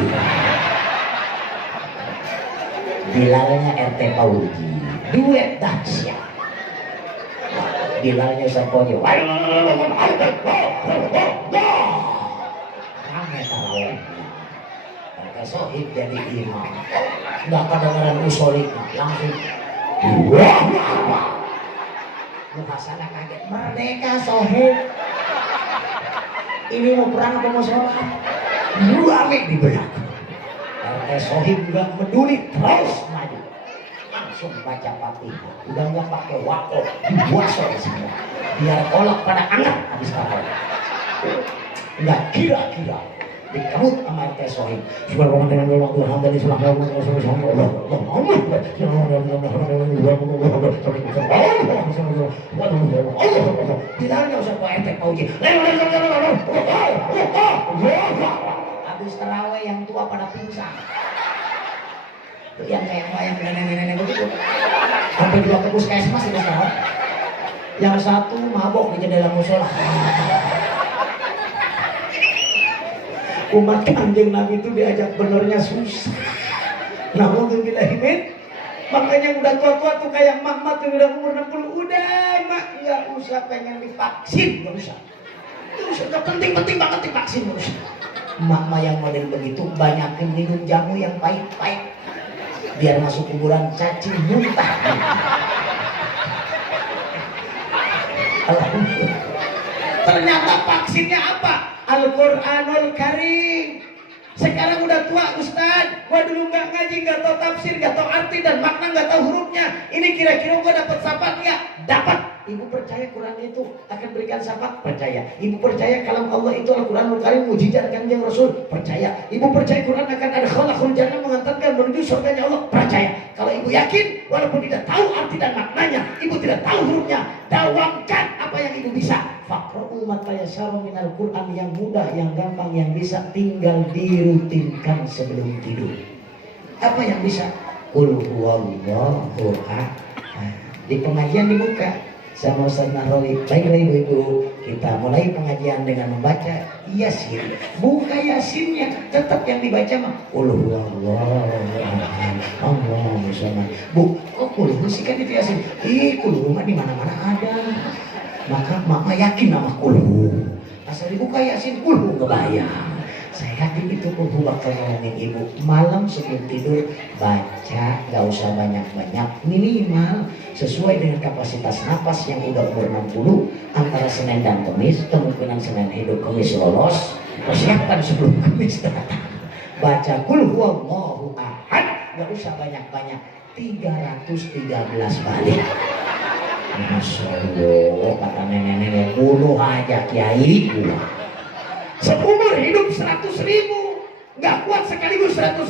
Bilalnya RT Pauji, duet dahsyat. Bilalnya Sapoji, rame tarawih. RT Sohi jadi imam, nggak kedengeran usoliknya, langsung Bu Hasanah kaget, merdeka Sohi. Ini mau perang apa mau sholat? Rame di belakang. RT Sohib juga peduli, terus maju. Langsung baca Fatihah. Udah nggak pakai wakil, dibuat soal semua. Biar kolak pada anget habis kapal. Nggak kira-kira dikerut sama RT Sohib. Bilangnya usah Pak RT Pauji. Habis terawih yang tua pada pingsan. Yang nenek-nenek begitu. Sampai 2 ke puskesmas ini sekarang. Yang satu mabok di jendela musola. Umat Kanjeng Nabi itu diajak benernya susah. Namun bilahimin, makanya udah tua-tua tuh kayak mak tuh udah umur 60, udah mak nggak usah pengen divaksin, nggak usah. Itu sudah penting banget divaksin, nggak usah. Mak yang model begitu banyakin minum jamu yang pahit-pahit, biar masuk kuburan cacing muntah. Alhamdulillah. Ternyata vaksinnya apa? Al-Quranul Karim. Sekarang udah tua Ustaz, gua dulu nggak ngaji, nggak tahu tafsir, nggak tahu arti dan makna, nggak tahu hurufnya. Ini kira-kira gua dapat syafaat nggak? Dapat. Ibu percaya Quran itu akan berikan syafaat? Percaya. Ibu percaya kalam Allah itu Al-Quranul Karim, mujizat Kanjeng Rasul? Percaya. Ibu percaya Quran akan ada khalaqul jannah, mengantarkan menuju surganya Allah? Percaya. Kalau ibu yakin, walaupun tidak tahu arti dan maknanya, ibu tidak tahu hurufnya, dawamkan apa yang ibu bisa. Faqra'u ma tayassara minal Qur'an, yang mudah, yang gampang, yang bisa tinggal dirutinkan sebelum tidur. Apa yang bisa? Qul huwallahu ahad. Di pengajian dibuka sama Ustaz Nahrawi. Baiklah ibu-ibu, kita mulai pengajian dengan membaca Yasin. Buka Yasinnya, tetap yang dibaca mah Qul huwallahu ahad. Allahumma shalli. Bu, kok qul sih kan itu Yasin? Qul mah di mana-mana ada. Maka mama yakin nama kulhu. Asal dibuka Yasin kulhu kebayang. Saya yakin itu kulhu bakal ngomongin ibu. Malam sebelum tidur baca, gak usah banyak-banyak, minimal sesuai dengan kapasitas napas yang udah umur 60. Antara Senin dan Kamis, kemungkinan Senin hidup, Kamis lolos. Persiapkan sebelum Kamis datang. Baca kulhu Allahu ahad, gak usah banyak-banyak, 313 balik. Masya Allah, kata nenek-nenek, bunuh aja kiai gua. Seumur hidup 100.000, nggak kuat sekaligus 100.000.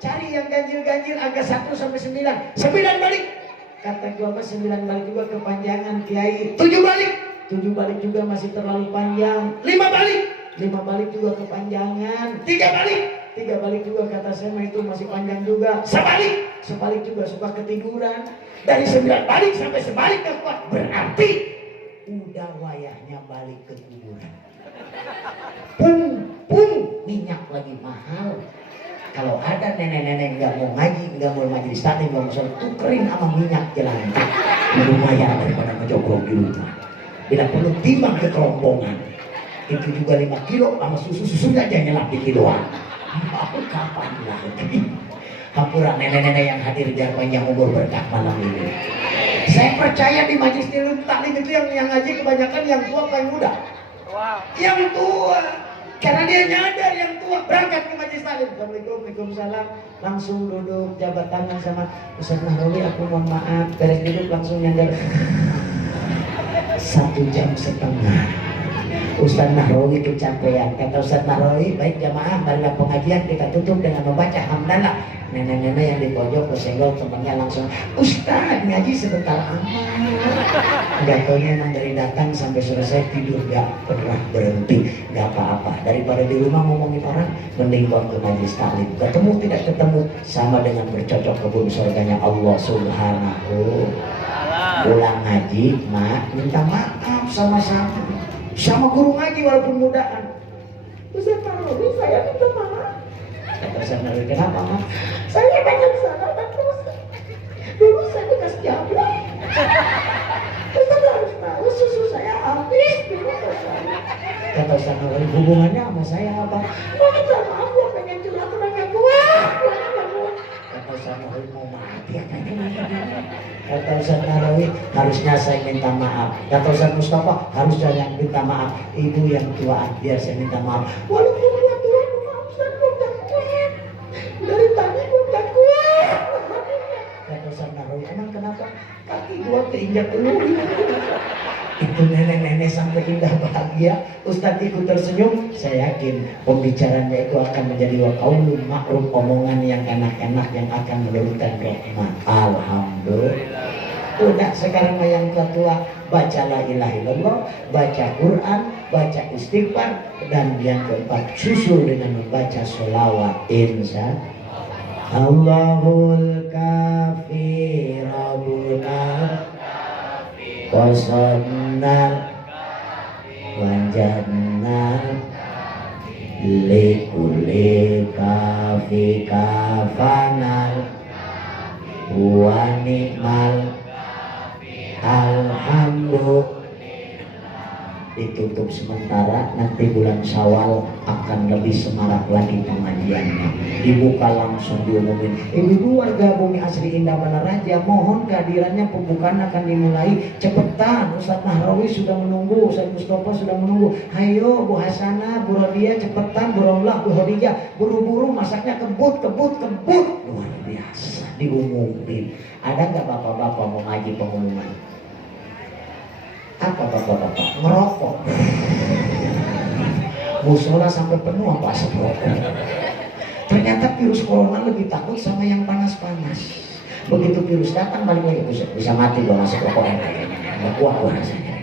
Cari yang ganjil-ganjil agak 1 sampai 9. 9 balik. Kata gua 9 balik juga kepanjangan kiai. 7 balik. 7 balik juga masih terlalu panjang. 5 balik. 5 balik juga kepanjangan. 3 balik. 3 balik juga kata saya itu masih panjang juga. Sebalik juga suka ketiduran. Dari 9 balik sampai sebalik gak kuat, berarti udah wayahnya balik ke kuburan. Minyak lagi mahal. Kalau ada nenek-nenek nggak mau ngaji, nggak mau majelis taklim, nggak mau sholat, tukerin sama minyak jalan. Lumayan daripada ngejogrok di rumah. Bila perlu timbang ke kerombongan. Itu juga 5 kilo sama susu-susunya aja nyelap di kiloan. Mau kapan lagi? Hampura nenek-nenek yang hadir biar panjang umur berkah malam ini. Saya percaya di majelis taklim itu yang ngaji kebanyakan yang tua apa yang muda? Wow. Yang tua. Karena dia nyadar yang tua berangkat ke majelis taklim. Assalamualaikum, waalaikumsalam. Langsung duduk jabat tangan sama Ustaz Nahrawi, aku mohon maaf. Beres duduk langsung nyadar. 1,5 jam. Ustaz Nahrawi kecapean. Kata Ustaz Nahrawi, baik jamaah, marilah pengajian kita tutup dengan membaca hamdalah. Nenek-nenek yang di pojok kesenggol temannya langsung, Ustaz ngaji sebentar amat. Gak taunya emang dari datang sampai selesai tidur gak pernah berhenti. Gak apa-apa, daripada di rumah ngomongin orang, mending buat ke majelis taklim. Ketemu tidak ketemu, sama dengan bercocok kebun surganya Allah Subhanahu. Pulang ngaji, mak minta maaf sama-sama. Sama guru ngaji walaupun mudaan. Ustaz Nahrawi, saya minta maaf. Kata Ustaz Nahrawi, kenapa mak? Saya banyak salah dan dosa. Dulu saya bekas jabla. Ustaz harus tahu susu saya habis dulu saya. Kata Ustaz Nahrawi, hubungannya sama saya apa? Oh minta maaf, gua pengen curhat orangnya kuat. Kata Ustaz Nahrawi, mau mati apa ini? Kata Ustaz Nahrawi, harusnya saya minta maaf. Kata Ustaz Mustafa, harusnya yang minta maaf. Ibu yang tua, biar saya minta maaf. Walaupun dia tua, maaf Ustaz, gue gak kuat. Dari tadi gue gak kuat. Kata Ustaz Nahrawi, emang kenapa? Kaki gue keinjak dulu. Itu nenek-nenek sampai indah bahagia. Ustadz ikut tersenyum. Saya yakin pembicaranya itu akan menjadi waqaulun ma'ruf, omongan yang enak-enak yang akan menurunkan rahmat. Alhamdulillah. Udah sekarang yang ketua, baca la ilaha illallah, baca Quran, baca istighfar, dan yang keempat susul dengan membaca sholawat. Insya Allahul kafi rabbuna wasannal wanjannal likuli kafi kafanal wanimal alhamdulillah. Ditutup sementara, nanti bulan Syawal akan lebih semarak lagi pengajiannya. Dibuka langsung diumumin, ibu warga Bumi Asri Indah Banaraja, mohon kehadirannya, pembukaan akan dimulai cepetan. Ustaz Nahrawi sudah menunggu, Ustaz Mustafa sudah menunggu. Hayo Bu Hasanah, Bu Rodia cepetan, Bu Romlah, Bu Hodijah, buru-buru masaknya, kebut. Luar biasa diumumin. Ada nggak bapak-bapak mau ngaji pengumuman? Apa bapak-bapak? Merokok. Musola sampai penuh apa asap rokok. Ternyata virus corona lebih takut sama yang panas-panas. Begitu virus datang balik lagi bisa mati kalau masuk rokok enak. Nggak kuat rasanya.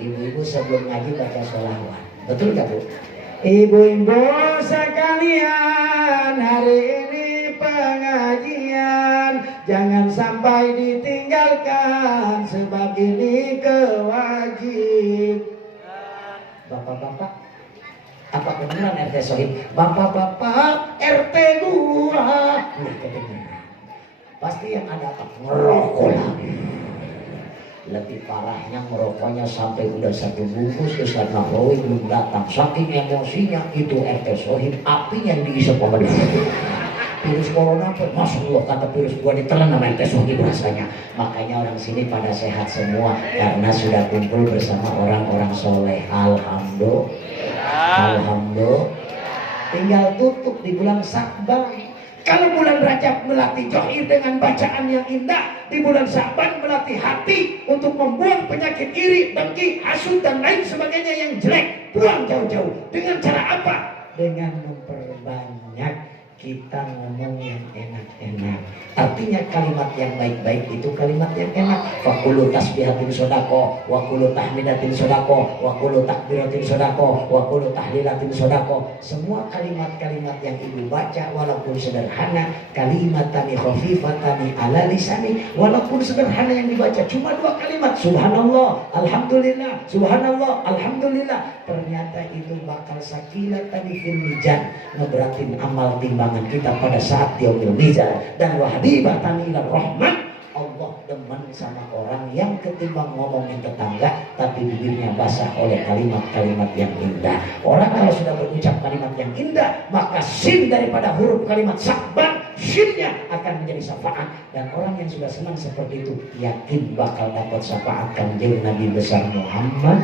Ibu-ibu sebelum ngaji baca sholawat. Betul gak Bu? Ibu-ibu sekalian, hari ini pengajian jangan sampai ditinggalkan sebab ini kewajiban. Bapak-bapak, apa kebenaran RT Sohib? Bapak-bapak RT gua. Pasti yang ada apa? Ngerokok lagi. Lebih parahnya merokoknya sampai udah 1 bungkus. Ustaz Nahrawi belum datang. Saking emosinya itu RT Sohib, apinya yang diisap sama dia. Virus corona pun, Masya Allah, kata virus gua ditelan sama RT Sohib rasanya. Makanya orang sini pada sehat semua karena sudah kumpul bersama orang-orang soleh. Alhamdulillah. Alhamdulillah. Tinggal tutup di bulan Sya'ban. Kalau bulan Rajab melatih johir dengan bacaan yang indah, di bulan Sya'ban melatih hati untuk membuang penyakit iri, dengki, hasud dan lain sebagainya yang jelek. Buang jauh-jauh. Dengan cara apa? Dengan memperbanyak kita ngomong yang enak-enak. Artinya kalimat yang baik-baik itu kalimat yang enak. Wa kullu tasbihatin sodako, wa kullu tahmidatin sodako, wa kullu takbiratin sodako, wa kullu tahlilatin sodako. Semua kalimat-kalimat yang ibu baca walaupun sederhana, kalimatani khafifatani ala lisani, walaupun sederhana yang dibaca cuma 2 kalimat, subhanallah, alhamdulillah, subhanallah, alhamdulillah. Ternyata itu bakal sakilatan fil mizan, ngeberatin amal timbangan kita pada saat yaumil mizan. Dan wahdi batani ilar rahman, Allah demen sama orang yang ketimbang ngomongin tetangga tapi bibirnya basah oleh kalimat-kalimat yang indah. Orang kalau sudah berucap kalimat yang indah, maka sin daripada huruf kalimat sakban, sinnya akan menjadi syafaat. Dan orang yang sudah senang seperti itu yakin bakal dapat syafaat kanjeng Nabi besar Muhammad.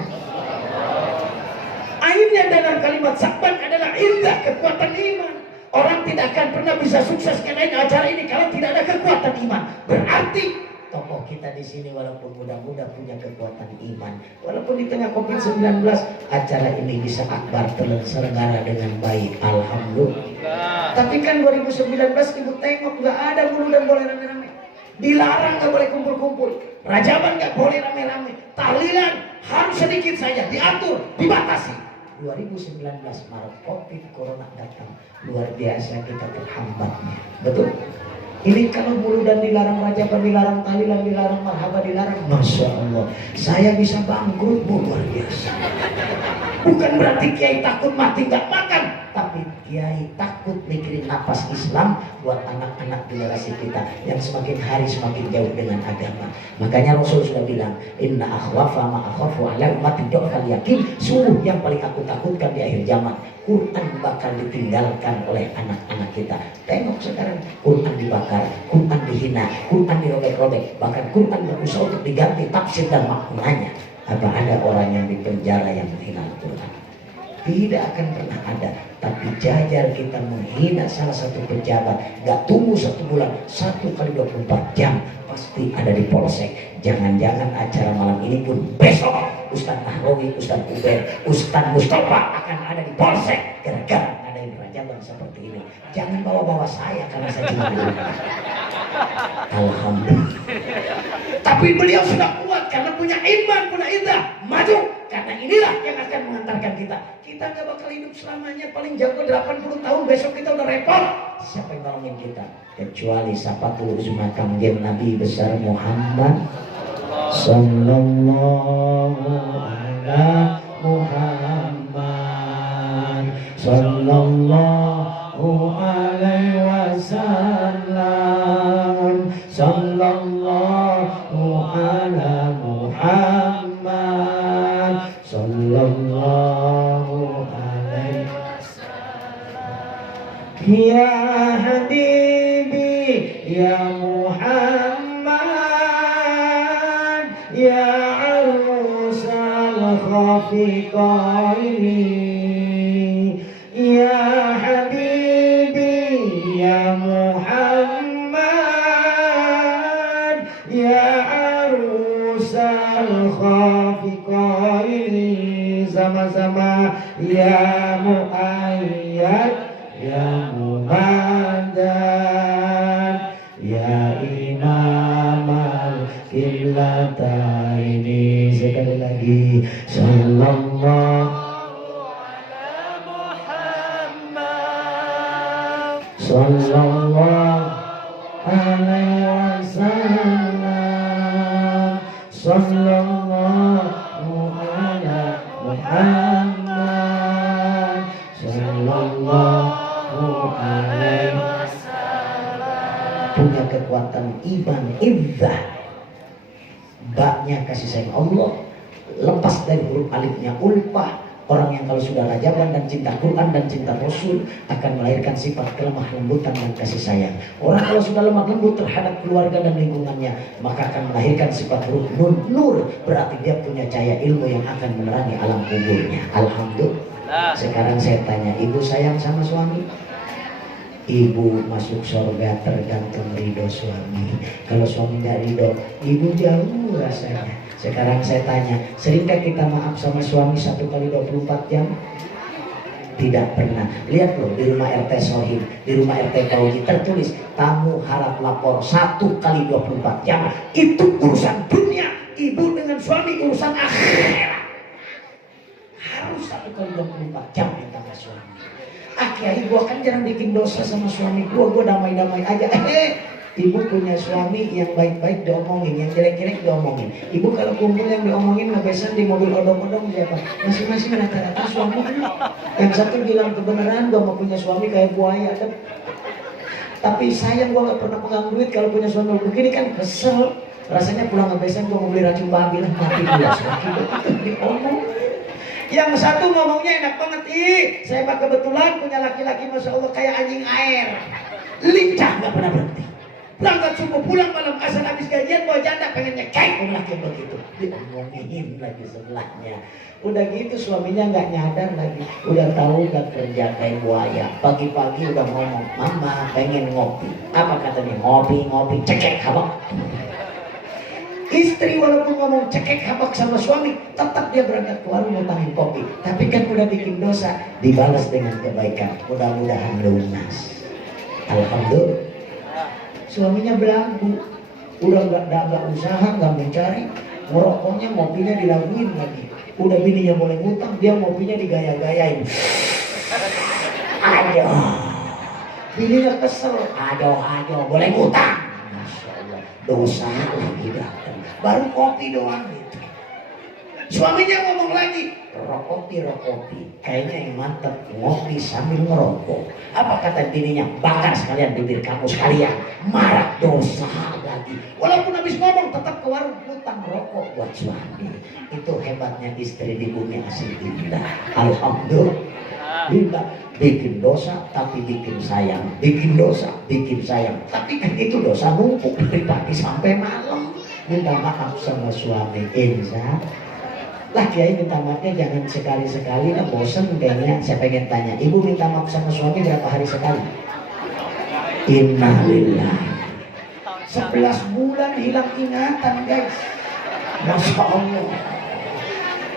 Akhirnya dalam kalimat sakban adalah indah kekuatan iman. Orang tidak akan pernah bisa sukses ngadain acara ini kalau tidak ada kekuatan iman. Berarti tokoh kita di sini walaupun muda-muda punya kekuatan iman. Walaupun di tengah COVID-19 acara ini bisa akbar terselenggara dengan baik. Alhamdulillah. Tapi kan 2019 ibu tengok nggak ada dan boleh rame-rame. Dilarang nggak boleh kumpul-kumpul. Rajaban nggak boleh rame-rame. Tahlilan harus sedikit saja diatur, dibatasi. 2019 Maret COVID Corona datang, luar biasa kita terhambatnya. Betul? Ini kalau dan dilarang, rajaban dilarang, tahlilan dilarang, marhaba dilarang, Masya Allah, saya bisa bangkrut, luar biasa. Bukan berarti kiai takut mati nggak makan, tapi kiai takut mikirin napas Islam buat anak-anak generasi kita yang semakin hari semakin jauh dengan agama. Makanya Rasul sudah bilang, inna akhwafa ma akhwafu ala ummati du'fal yakin. Sungguh yang paling aku takutkan di akhir zaman, Quran bakal ditinggalkan oleh anak-anak kita. Tengok sekarang, Quran dibakar, Quran dihina, Quran dirobek-robek, bahkan Quran berusaha untuk diganti tafsir dan maknanya. Apa ada orang yang di penjara yang menghina Al-Quran? Tidak akan pernah ada. Tapi jajar kita menghina salah satu pejabat, gak tunggu 1 bulan, 1 kali 24 jam pasti ada di polsek. Jangan-jangan acara malam ini pun besok Ustadz Nahrawi, Ustadz Ubaid, Ustadz Mustafa akan ada di polsek gara-gara ngadain rajaban seperti ini. Jangan bawa-bawa saya karena saya cuma dulu. Alhamdulillah. Tapi beliau sudah kuat karena punya iman, punya indah, maju. Karena inilah yang akan mengantarkan kita. Kita gak bakal hidup selamanya, paling jauh 80 tahun, besok kita udah repot. Siapa yang nolongin kita? Kecuali sapatul uzma kanjeng Nabi besar Muhammad sallallahu ala Muhammad sallallahu alaihi wasallam sallallahu ala Muhammad sallallahu alaihi wasallam. Ya Habibi ya Muhammad ya arusal khafiqaini ya Habibi ya Muhammad ya arusal khafiqaini sama-sama ya muayyad ya mumaddan ya imam al-qiblataini. Sekali lagi sallallahu ala Muhammad sallallahu alaihi wasallam sallallahu ala Muhammad sallallahu alaihi wasallam. Punya kekuatan iman, izzah, baknya kasih sayang Allah, lepas dari huruf alifnya ulfah. Orang yang kalau sudah rajaban dan cinta Quran dan cinta Rasul akan melahirkan sifat kelemah lembutan dan kasih sayang. Orang kalau sudah lemah lembut terhadap keluarga dan lingkungannya, maka akan melahirkan sifat huruf nun, nur. Berarti dia punya cahaya ilmu yang akan menerangi alam kuburnya. Alhamdulillah. Sekarang saya tanya, ibu sayang sama suami? Ibu masuk surga tergantung ridho suami. Kalau suami nggak ridho, ibu jauh rasanya. Sekarang saya tanya, seringkah kita maaf sama suami 1 kali 24 jam? Tidak pernah. Lihat loh, di rumah RT Sohim, di rumah RT Kauji tertulis tamu harap lapor 1 kali 24 jam. Itu urusan dunia. Ibu dengan suami urusan akhirat. Harus 1 kali 24 jam ditambah suami. Kiai, gua kan jarang bikin dosa sama suami gua damai-damai aja. Ibu punya suami yang baik-baik diomongin, yang jelek-jelek diomongin. Ibu kalau kumpul yang diomongin ngebesan di mobil odong-odong siapa? Masing-masing rata-rata suami. Yang satu bilang kebenaran, gua mau punya suami kayak buaya. Tapi sayang gua gak pernah pegang duit kalau punya suami begini kan kesel. Rasanya pulang ke besan gua mau beli racun babi lah, mati gua. Diomong. Yang satu ngomongnya enak banget, saya mah kebetulan punya laki-laki masya Allah kayak anjing air, lincah nggak pernah berhenti. Berangkat subuh pulang malam asal habis gajian bawa janda pengen nyekek laki begitu. Diomongin lagi sebelahnya. Udah gitu suaminya nggak nyadar lagi, udah tahu nggak kerja kayak buaya. Pagi-pagi udah ngomong, mama pengen ngopi. Apa katanya? Ngopi cekek habak. Istri walaupun ngomong cekek habak sama suami, tetap dia berangkat ke warung ngutangin kopi. Tapi kan udah bikin dosa, dibalas dengan kebaikan. Mudah-mudahan lunas. Alhamdulillah. Suaminya belagu, udah nggak usaha, nggak mencari, ngerokoknya ngopinya dilaguin lagi. Udah bininya boleh ngutang, dia ngopinya digaya-gayain. Aduh, bininya kesel. Aduh, boleh ngutang. Masya Allah, dosa lagi datang. Baru kopi doang gitu. Suaminya ngomong lagi, rokopi. Kayaknya yang mantep ngopi sambil ngerokok. Apa kata bininya? Bakar sekalian bibir kamu sekalian. Marah dosa lagi. Walaupun habis ngomong tetap ke warung ngutang rokok buat suami. Itu hebatnya istri di bumi asli indah. Alhamdulillah. Bikin dosa tapi bikin sayang. Bikin dosa bikin sayang. Tapi kan itu dosa numpuk dari pagi sampai malam. Minta maaf sama suami. Insya lah kiai minta maafnya jangan sekali-sekali lah, bosan kayaknya. Saya pengen tanya, ibu minta maaf sama suami berapa hari sekali? Innalillah. 11 bulan hilang ingatan guys. Masya Allah.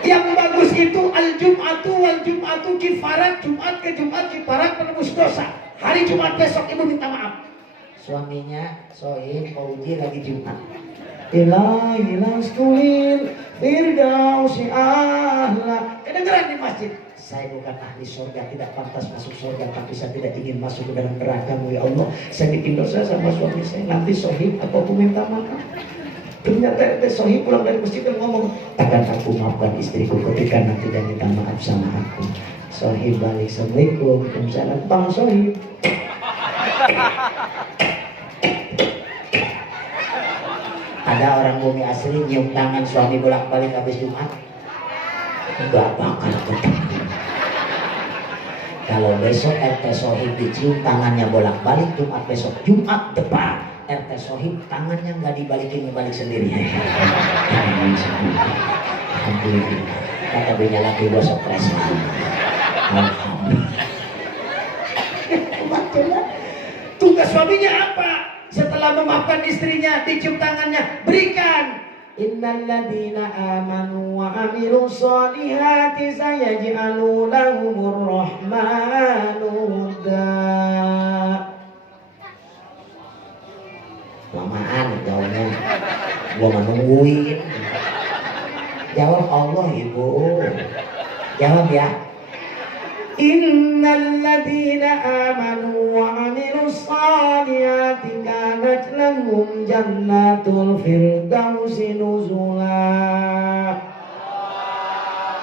Yang bagus itu al-jum'atu kifarat. Jumat ke Jumat kifarat penebus dosa. Hari Jumat besok ibu minta maaf. Suaminya Sohib Fauji lagi Jumat. Ilahi laskulil firdausi ahla. Kedengeran di masjid, saya bukan ahli surga, tidak pantas masuk surga, tapi saya tidak ingin masuk ke dalam neraka-Mu ya Allah. Saya bikin dosa sama suami saya, nanti Sohib aku minta maaf. Ternyata Sohib pulang dari masjid dan ngomong, takkan aku maafkan istriku ketika nanti dia minta maaf sama aku. Sohib balik, Assalamualaikum, Waalaikumsalam. Bang Sohib, ada orang bumi asli nyium tangan suami bolak-balik habis Jumat? Enggak bakal ketemu. Kalau besok RT Sohib dicium tangannya bolak-balik Jumat besok, Jumat depan RT Sohib tangannya nggak dibalikin, balik sendiri. Alhamdulillah. Kata bini laki gua stres. Alhamdulillah. Tugas suaminya apa? Setelah memaafkan istrinya, dicium tangannya, berikan. Innalladzina amanu wa amilus solihati sayaj'alu lahumur rahmanu wudda. Lamaan jawabnya, gua menungguin. Jawab Allah ibu. Jawab ya. Innalladzina amanu wa amilus solihati kanat lahum jannatul firdausi nuzula.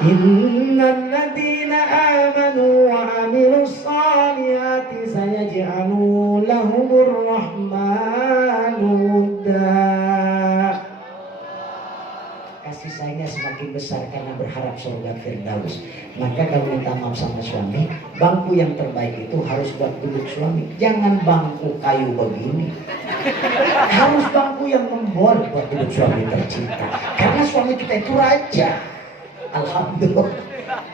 Innalladzina amanu wa amilus solihati sayaj'alu lahumur rahmanu wudda. Kasih sayangnya semakin besar karena berharap surga Firdaus. Maka kalau minta maaf sama suami, bangku yang terbaik itu harus buat duduk suami. Jangan bangku kayu begini. Harus bangku yang membol buat duduk suami tercinta. Karena suami kita itu raja. Alhamdulillah.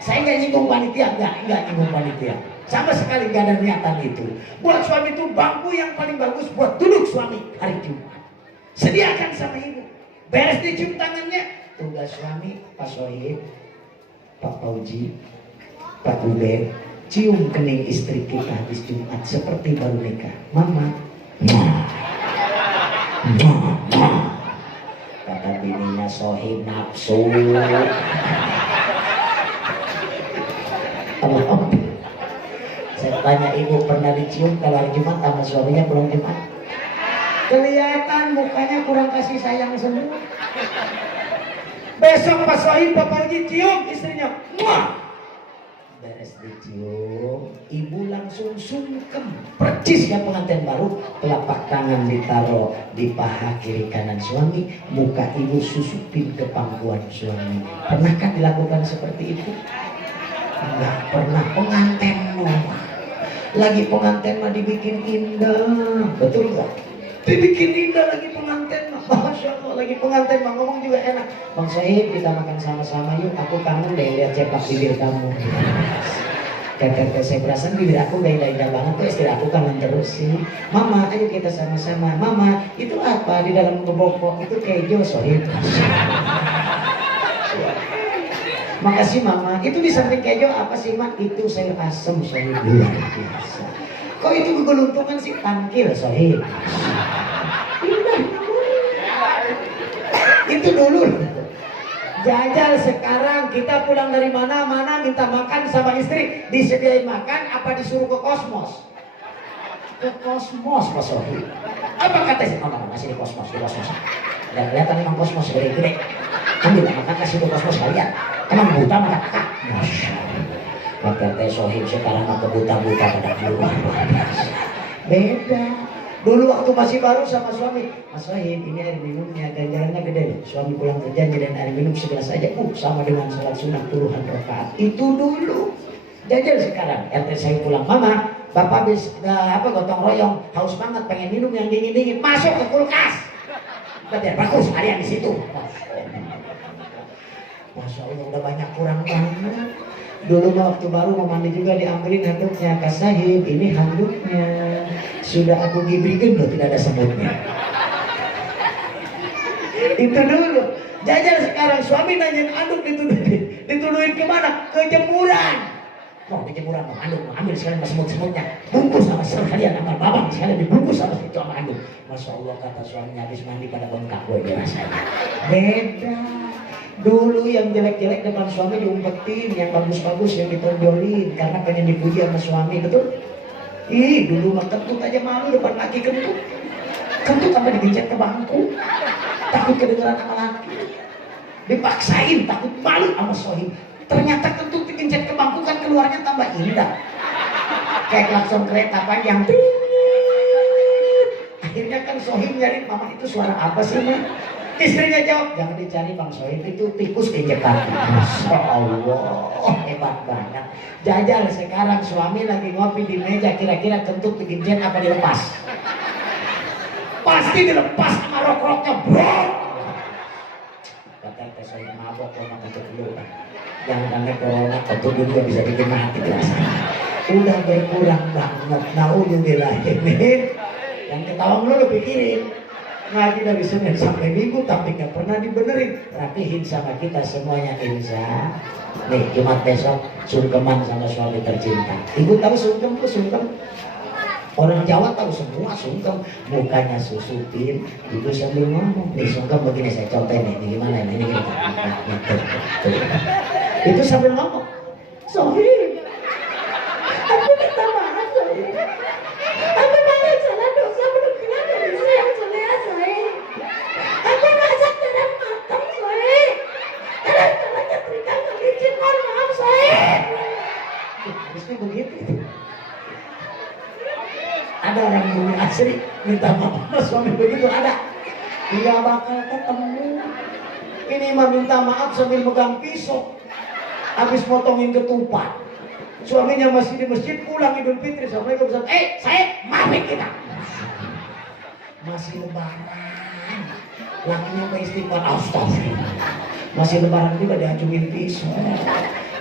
Saya nggak nyinggung panitia, nggak nyinggung panitia. Sama sekali nggak ada niatan itu. Buat suami itu bangku yang paling bagus buat duduk suami hari Jumat. Sediakan sama ibu. Beres dicium tangannya. Tugas suami, Pak Sohib, Pak Fauji, Pak Ubed, cium kening istri kita habis Jumat seperti baru nikah. Mama, kata bininya Sohib nafsu. Saya tanya ibu pernah dicium kalau hari Jumat sama suaminya pulang Jumat? Kelihatan mukanya kurang kasih sayang semua. Besok Pak Sohib, Pak Fauji cium istrinya, muah. beres dicium, ibu langsung sungkem. Percis ya pengantin baru, telapak tangan ditaruh di paha kiri kanan suami, muka ibu susupin ke pangkuan suami. Pernahkah dilakukan seperti itu? Enggak pernah. Pengantin mah lagi pengantin mah dibikin indah, betul nggak? Dibikin indah lagi pengantin mah, masya Allah. Lagi pengantin mah ngomong juga enak. Bang Sohib, kita makan sama-sama yuk. Aku kangen deh lihat cepak bibir kamu. Kata saya perasaan bibir aku gak indah-indah banget tuh, istri aku kangen terus sih. Mama, ayo kita sama-sama. Mama, itu apa di dalam kebokok? Itu keju Sohib. Makasih Mama. Itu di samping keju apa sih Mak? Itu sayur asem Sohib, luar biasa. Kok itu kegeluntungan sih? Tangkil Sohib. Itu dulu. Jajal sekarang kita pulang dari mana-mana minta makan sama istri, disediain makan apa disuruh ke kosmos? Ke kosmos Pak Sohib. Apa kata si Mama? Masih di kosmos, di kosmos. Dan kelihatan emang kosmos gede-gede. Ambil makan kasih ke kosmos kalian. Emang buta makan akak. Masya Allah. Kata Teh Sohib sekarang aku buta-buta pada keluar. Beda. Dulu waktu masih baru sama suami, Mas Sohib ini air minumnya ganjarannya gede nih. Suami pulang kerja jadi air minum segelas aja, sama dengan sholat sunat puluhan rakaat. Itu dulu. Jajal sekarang, RT saya pulang, Mama, Bapak habis gotong royong, haus banget pengen minum yang dingin-dingin, masuk ke kulkas. Biar bagus harian di situ. Masya Allah udah banyak kurang banget. Dulu waktu baru mau mandi juga diambilin handuknya. Kak Sahib, ini handuknya. Sudah aku gibrikin loh, tidak ada semutnya. Itu dulu. Jajal sekarang suami nanyain handuk dituduhin kemana? Ke jemuran. Mau ke jemuran, mau handuk, mau ambil sekalian semut-semutnya. Bungkus sama sekalian sama babang sekalian dibungkus sama itu sama handuk. Masya Allah kata suaminya habis mandi pada bengkak gue dirasanya. Beda. Dulu yang jelek-jelek depan suami diumpetin, yang bagus-bagus yang ditonjolin karena pengen dipuji sama suami, betul? Ih, dulu mah kentut aja malu depan laki kentut. Kentut sampai digencet ke bangku. Takut kedengeran sama laki. Dipaksain, takut malu sama Sohib. Ternyata kentut digencet ke bangku kan keluarnya tambah indah. Kayak klakson kereta panjang. Akhirnya kan Sohib nyari, Mama itu suara apa sih, Ma? Istrinya jawab, jangan dicari Bang Sohib, itu tikus injekan. Masya Allah, hebat banget. Jajal sekarang suami lagi ngopi di meja, kira-kira kentut digencet apa dilepas? Pasti dilepas sama rok-roknya, bro. Kata Teh Sohib mabok kalau kentut dulu. Jangan sampai corona, kentut dulu bisa bikin mati rasanya. Udah berkurang banget, naudzubillahimin. Yang ketawa lu pikirin. Ngaji dari Senin sampai Minggu tapi gak pernah dibenerin. Rapihin sama kita semuanya insya. Nih Jumat besok sungkeman sama suami tercinta. Ibu tahu sungkem tuh sungkem? Orang Jawa tahu semua sungkem. Mukanya susupin, ibu sambil ngomong. Nih sungkem begini saya contohin nih. Ini gimana ini gini. Itu sambil ngomong. Sohib, aku minta maaf Sohib. Aku banyak salah dosa berkenaan dari saya Sohib. Aku masak terang matang Sohib. Karena salahnya terikat ke licin, mohon maaf Sohib. Habisnya begitu. Ada orang bumi asri minta maaf sama suami begitu, ada. Tidak bakal ketemu. Ini mah minta maaf sambil megang pisau. Habis potongin ketupat. Suaminya masih di masjid, pulang Idul Fitri. Assalamualaikum. Saya maafin kita. Masih lebaran. Lakinya beristighfar, astagfirullah. Masih lebaran juga diacungin pisau.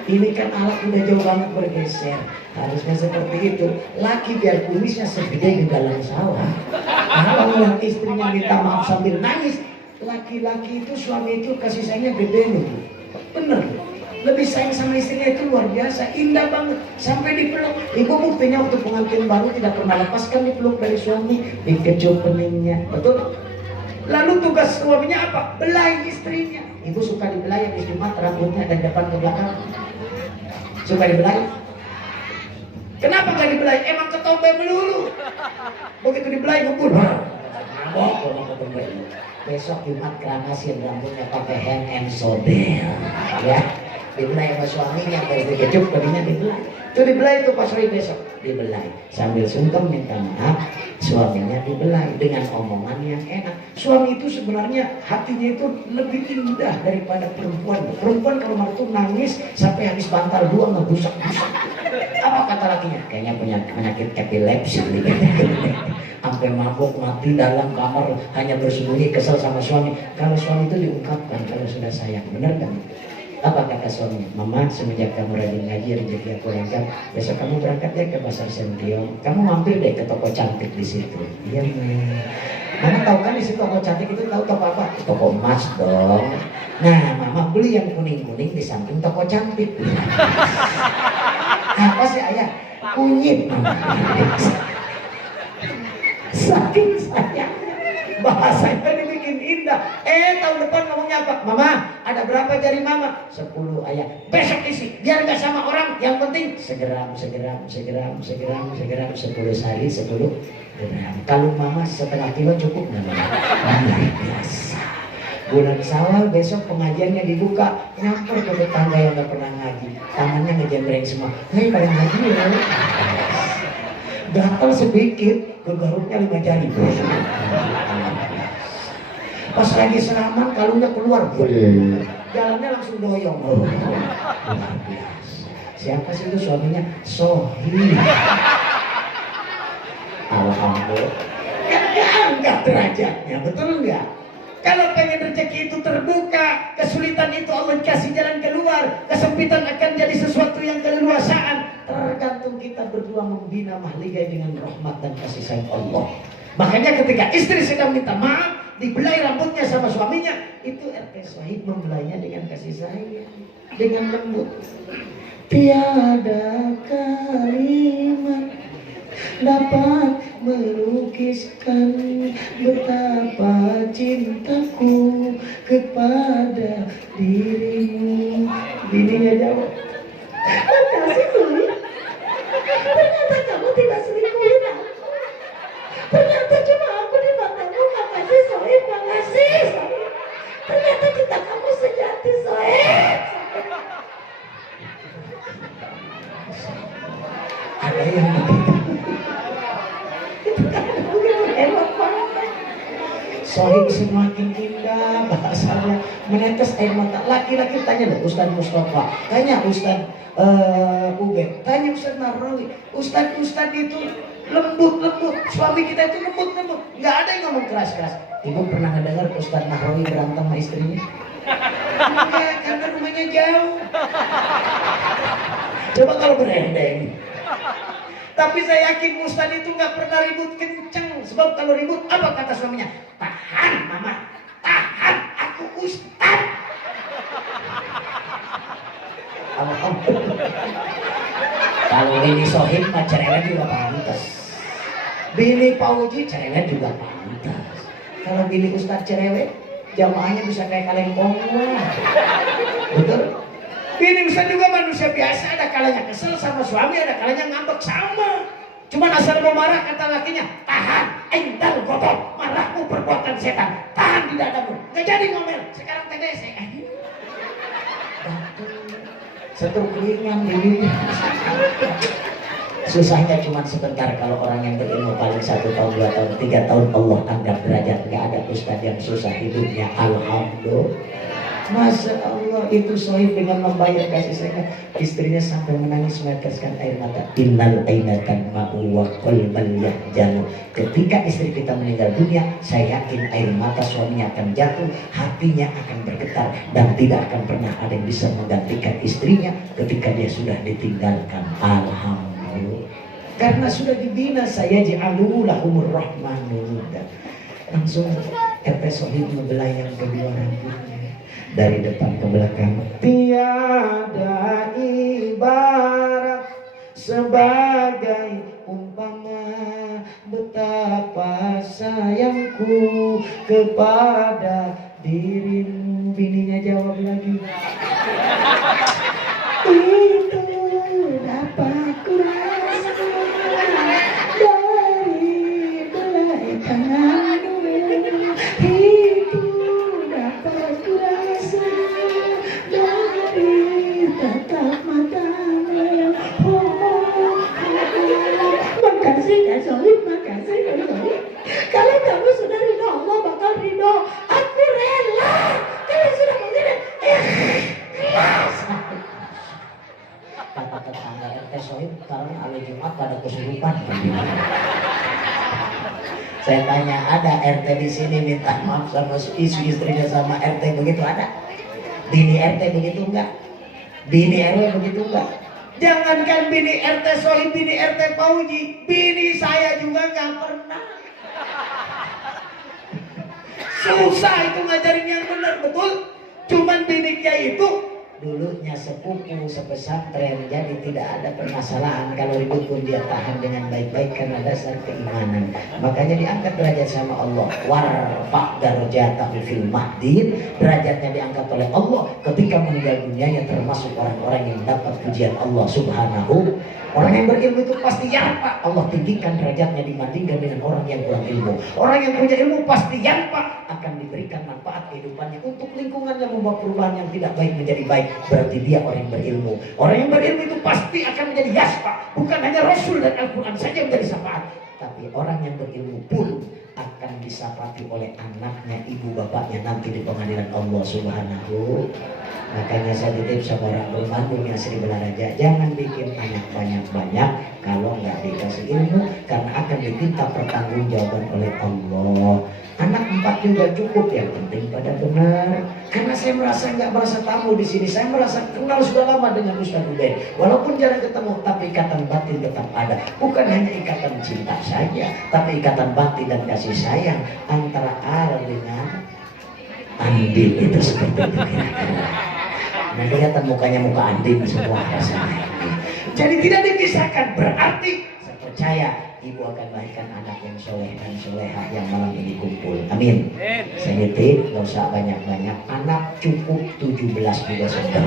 Ini kan alat udah jauh banget bergeser. Harusnya seperti itu. Laki biar kumisnya segede di dalam sawah. Kalau yang istrinya minta maaf sambil nangis, laki-laki itu suami itu kasih sayangnya gede loh. Bener. Lebih sayang sama istrinya itu luar biasa, indah banget, sampai dipeluk. Ibu buktinya waktu pengantin baru tidak pernah lepaskan dipeluk dari suami, dikecup keningnya, betul? Lalu tugas suaminya apa? Belai istrinya. Ibu suka dibelai habis Jumat rambutnya dari depan ke belakang. Suka dibelai? Kenapa gak dibelai? Emang ketombe melulu. Begitu dibelai ngebul. Mabok. Besok Jumat keramasin rambutnya pakai hand and shoulder, ya. dibelai sama suaminya, terus dikecup tadinya dibelai. Itu dibelai itu pas hari besok dibelai sambil sungkem minta maaf, suaminya dibelai dengan omongan yang enak. Suami itu sebenarnya hatinya itu lebih indah daripada perempuan. Perempuan kalau malam itu nangis sampai habis bantal dua ngebusak-busak. Apa kata lakinya? Kayaknya punya penyakit epilepsi. Sampai mabuk mati dalam kamar hanya bersembunyi kesel sama suami. Kalau suami itu diungkapkan kalau sudah sayang, benar kan? Apa kata suaminya? Mama, semenjak kamu rajin ngaji, rezeki aku lancar. Besok kamu berangkat deh ke pasar Sentiong. Kamu mampir deh ke toko cantik di situ. Iya, Mama tahu kan di situ toko cantik itu tahu toko apa? Toko emas dong. Nah, Mama beli yang kuning-kuning di samping toko cantik. Apa sih ayah? Kunyit, Mama. Saking sayang. Bahasanya dibikin indah. Tahun depan ngomongnya apa? Mama, ada berapa jari mama? 10 ayah. Besok isi, biar gak sama orang. Yang penting segeram 10 sari 10 gram. Kalau mama setengah kilo cukup nggak mama? Luar biasa. Bulan Syawal besok pengajiannya dibuka, nyamper ke tetangga yang gak pernah ngaji, tangannya ngejembreng semua. Hei, pada ngaji ya? Gatal sedikit, gegaruknya 5 jari. Pas lagi selaman kalungnya keluar, jalannya langsung doyong. Siapa sih itu suaminya? Sohi. Alhamdulillah. Kan diangkat derajatnya, betul enggak? Kalau pengen rezeki itu terbuka, kesulitan itu Allah kasih jalan keluar, kesempitan akan jadi sesuatu yang keleluasaan. Tergantung kita berdua membina mahligai dengan rahmat dan kasih sayang Allah. Makanya ketika istri sedang minta maaf, dibelai rambutnya sama suaminya, itu RT Sohib membelainya dengan kasih sayang, dengan lembut. Tiada kalimat dapat melukiskan betapa cintaku kepada dirimu. Bininya jawab, makasih Sohib. Ternyata kamu tidak selingkuhin aku. Ternyata cuma aku di matamu. Makasih Sohib, makasih Sohib. Ternyata cinta kamu sejati Sohib. Ada yang begitu. Itu kan begitu hebat banget. Sohib semakin indah bahasanya, menetes air mata. Laki-laki tanya loh Ustaz Mustafa, tanya Ustaz Ubed, tanya Ustaz Narrawi. Ustaz itu lembut-lembut, suami kita itu lembut-lembut, nggak ada yang ngomong keras-keras. Ibu pernah ngedengar Ustaz Nahrawi berantem sama istrinya? Enggak, karena rumahnya jauh. Coba kalau berendeng. Tapi saya yakin Ustaz itu nggak pernah ribut kenceng. Sebab kalau ribut, apa kata suaminya? Tahan mama, tahan, aku Ustaz. Kalau bini Sohib mah cerewet juga pantas. Bini Pak Uji cerewet juga pantas. Kalau bini Ustaz cerewet, jamaahnya bisa kayak kaleng pongwa. Betul? Bini Ustaz juga manusia biasa, ada kalanya kesel sama suami, ada kalanya ngambek sama. Cuman asal mau marah kata lakinya, tahan, entar kotor, marahmu perbuatan setan, tahan di dadamu. Gak jadi ngomel, sekarang TDC. Setruk ringan ini. Susahnya cuma sebentar. Kalau orang yang berilmu paling 1 tahun, 2 tahun, 3 tahun Allah anggap derajat. Gak ada ustadz yang susah hidupnya. Alhamdulillah. Masya Allah, itu Sohib dengan membayar kasih sayang istrinya sampai menangis meneteskan air mata. Innal ainatan ma'u wa qalbal yahjanu. Ketika istri kita meninggal dunia, saya yakin air mata suaminya akan jatuh, hatinya akan bergetar, dan tidak akan pernah ada yang bisa menggantikan istrinya ketika dia sudah ditinggalkan. Alhamdulillah. Karena sudah dibina, saya ja'alu lahumur rahmanul. Langsung RT Sohib membelai yang kedua rambutnya dari depan ke belakang. Tiada ibarat sebagai umpama betapa sayangku kepada dirimu. Bininya jawab lagi, itu dapat kurasa dari belai tanganmu. Itu dapat kurasa dari Allah, aku rela. Kalau sudah begini, ikhlas. Kata tetangga RT Sohib, sekarang hari Jumat pada kesurupan. Saya tanya, ada RT di sini minta maaf sama istrinya sama RT begitu ada? Bini RT begitu enggak? Bini RW begitu enggak? Jangankan bini RT Sohib, bini RT Pauji, bini saya juga nggak pernah. Susah itu ngajarin yang benar, betul. Cuman biniknya itu dulunya sepupu sepesantren, jadi tidak ada permasalahan. Kalau ribut pun dia tahan dengan baik-baik karena dasar keimanan. Makanya diangkat derajat sama Allah. Warfa' darajatahu fil mahdin, derajatnya diangkat oleh Allah ketika meninggal dunia, yang termasuk orang-orang yang mendapat pujian Allah Subhanahu. Orang yang berilmu itu pasti yarfa, Allah tinggikan derajatnya dibandingkan dengan orang yang kurang ilmu. Orang yang punya ilmu pasti yarfa, akan diberikan manfaat kehidupannya untuk lingkungannya, membawa perubahan yang tidak baik menjadi baik. Berarti dia orang yang berilmu. Orang yang berilmu itu pasti akan menjadi yasfa. Bukan hanya Rasul dan Al-Quran saja menjadi syafaat, tapi orang yang berilmu pun akan disapati oleh anaknya, ibu bapaknya nanti di pengadilan Allah Subhanahu. Makanya saya titip sama orang Bandung yang Sri Belaraja, jangan bikin anak banyak-banyak kalau nggak dikasih ilmu, karena akan diminta pertanggungjawaban oleh Allah. Anak 4 juga cukup, yang penting pada benar. Karena saya nggak merasa tamu di sini, saya merasa kenal sudah lama dengan Ustaz Ubaid. Walaupun jarang ketemu, tapi ikatan batin tetap ada. Bukan hanya ikatan cinta saja, tapi ikatan batin dan kasih sayang antara Al dengan Andin itu seperti itu kira-kira. Nah, kelihatan mukanya muka Andin semua rasanya. Jadi tidak dipisahkan, berarti saya percaya ibu akan melahirkan anak yang soleh dan soleha yang malam ini kumpul. Amin. Saya nitip, gak usah banyak-banyak, anak cukup 17 juga sudah.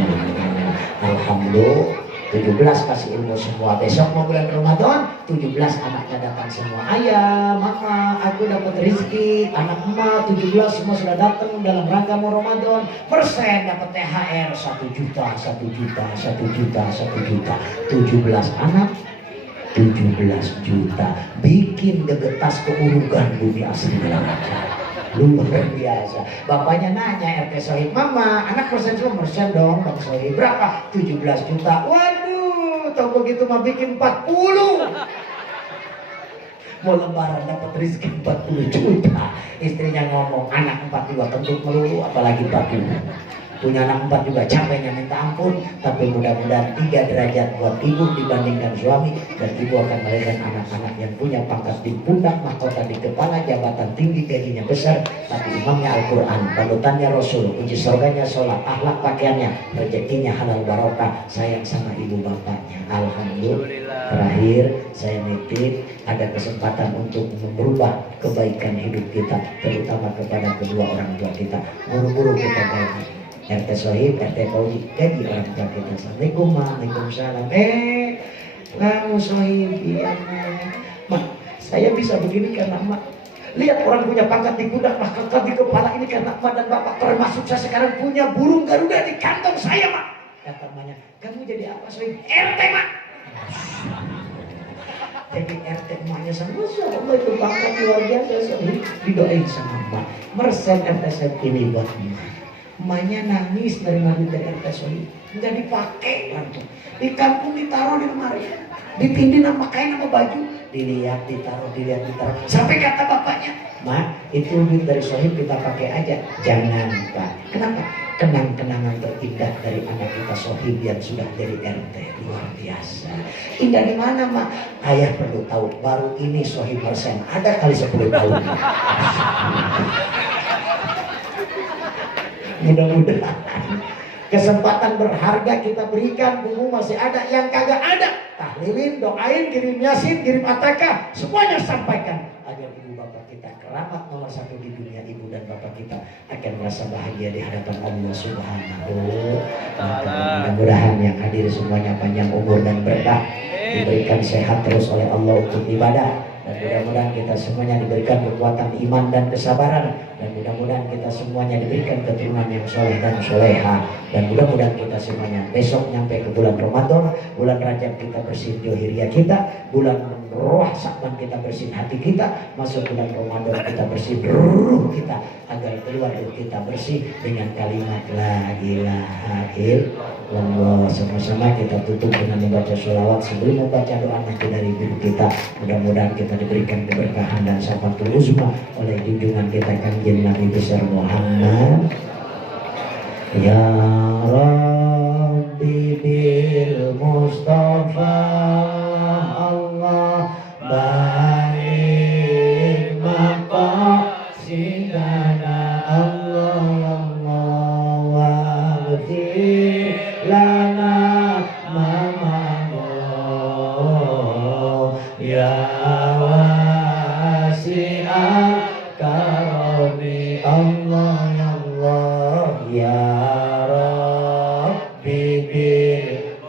Alhamdulillah. 17 kasih ilmu semua. Besok mau bulan Ramadan, 17 anaknya datang semua. Ayah, mama, aku dapat rezeki. Anak emak 17 semua sudah datang dalam rangka mau Ramadan. Persen dapat THR 1 juta, 1 juta, 1 juta, 1 juta. 17 anak, 17 juta. Bikin gegetas keurugan bumi asli dalam acara. Luar biasa. Bapaknya nanya RT Sohib, mama, anak persen semua? Persen dong Bang Sohib. Berapa? 17 juta. Waduh, tau begitu mah bikin 40. Mau lebaran dapat rezeki 40 juta. Istrinya ngomong, anak 4 juga kentut melulu, apalagi 40. Punya anak 4 juga capeknya minta ampun. Tapi mudah-mudahan 3 derajat buat ibu dibandingkan suami. Dan ibu akan melahirkan anak-anak yang punya pangkat di pundak, mahkota di kepala, jabatan tinggi, gajinya besar, tapi imamnya Al-Quran, panutannya Rasul, uji surganya sholat, akhlak pakaiannya, rezekinya halal barokah, sayang sama ibu bapaknya. Alhamdulillah. Terakhir saya nitip, ada kesempatan untuk merubah kebaikan hidup kita, terutama kepada kedua orang tua kita. Buru-buru kita gaji RT Sohib, RT Pauji, gaji orang tua kita. Assalamualaikum, waalaikumsalam. Kamu Sohib, iya mak, saya bisa begini karena mak. Lihat orang punya pangkat di pundak, mahkota di kepala, ini karena mak dan bapak. Termasuk saya sekarang punya burung Garuda di kantong saya mak. Kata emaknya, kamu jadi apa Sohib? RT mak. Jadi RT emaknya sama, Masya Allah itu pangkat luar biasa Sohib. Didoain sama emak, mersen RT Sohib ini buat emak. Emaknya nangis dari duit dari RT Sohib, nggak dipakai langsung. Di kampung ditaruh di lemari, ditindih sama kain sama baju, dilihat ditaruh, sampai kata bapaknya, mak itu duit dari Sohib kita pakai aja, jangan pak. Kenapa? Kenang-kenangan terindah dari anak kita Sohib yang sudah jadi RT. Luar biasa. Indah di mana mak? Ayah perlu tahu, baru ini Sohib persen ada kali 10 tahun. Mudah-mudahan kesempatan berharga kita berikan, buku masih ada, yang kagak ada tahlilin, doain, kirim yasin, kirim atakah, semuanya sampaikan agar ibu bapak kita, keramat nomor 1 di dunia, ibu dan bapak kita akan merasa bahagia di hadapan Allah Subhanahu. Mudah-mudahan yang hadir semuanya panjang umur dan berkah, diberikan sehat terus oleh Allah untuk ibadah, dan mudah-mudahan kita semuanya diberikan kekuatan iman dan kesabaran, dan mudah-mudahan kita semuanya diberikan keturunan yang soleh dan soleha, dan mudah-mudahan kita semuanya besok nyampe ke bulan Ramadan, bulan Rajab kita bersihin johiriah kita, bulan roh Sya'ban kita bersihin hati kita, masuk bulan Ramadan kita bersihin ruh kita, agar keluar ruh kita bersih dengan kalimat la ilaha illallah. Sama-sama kita tutup dengan membaca sholawat sebelum membaca doa nanti dari guru kita. Mudah-mudahan kita diberikan keberkahan dan syafaatul uzma oleh junjungan kita Kanjeng Nabi besar Muhammad. Ya Rabbi bil Mustafa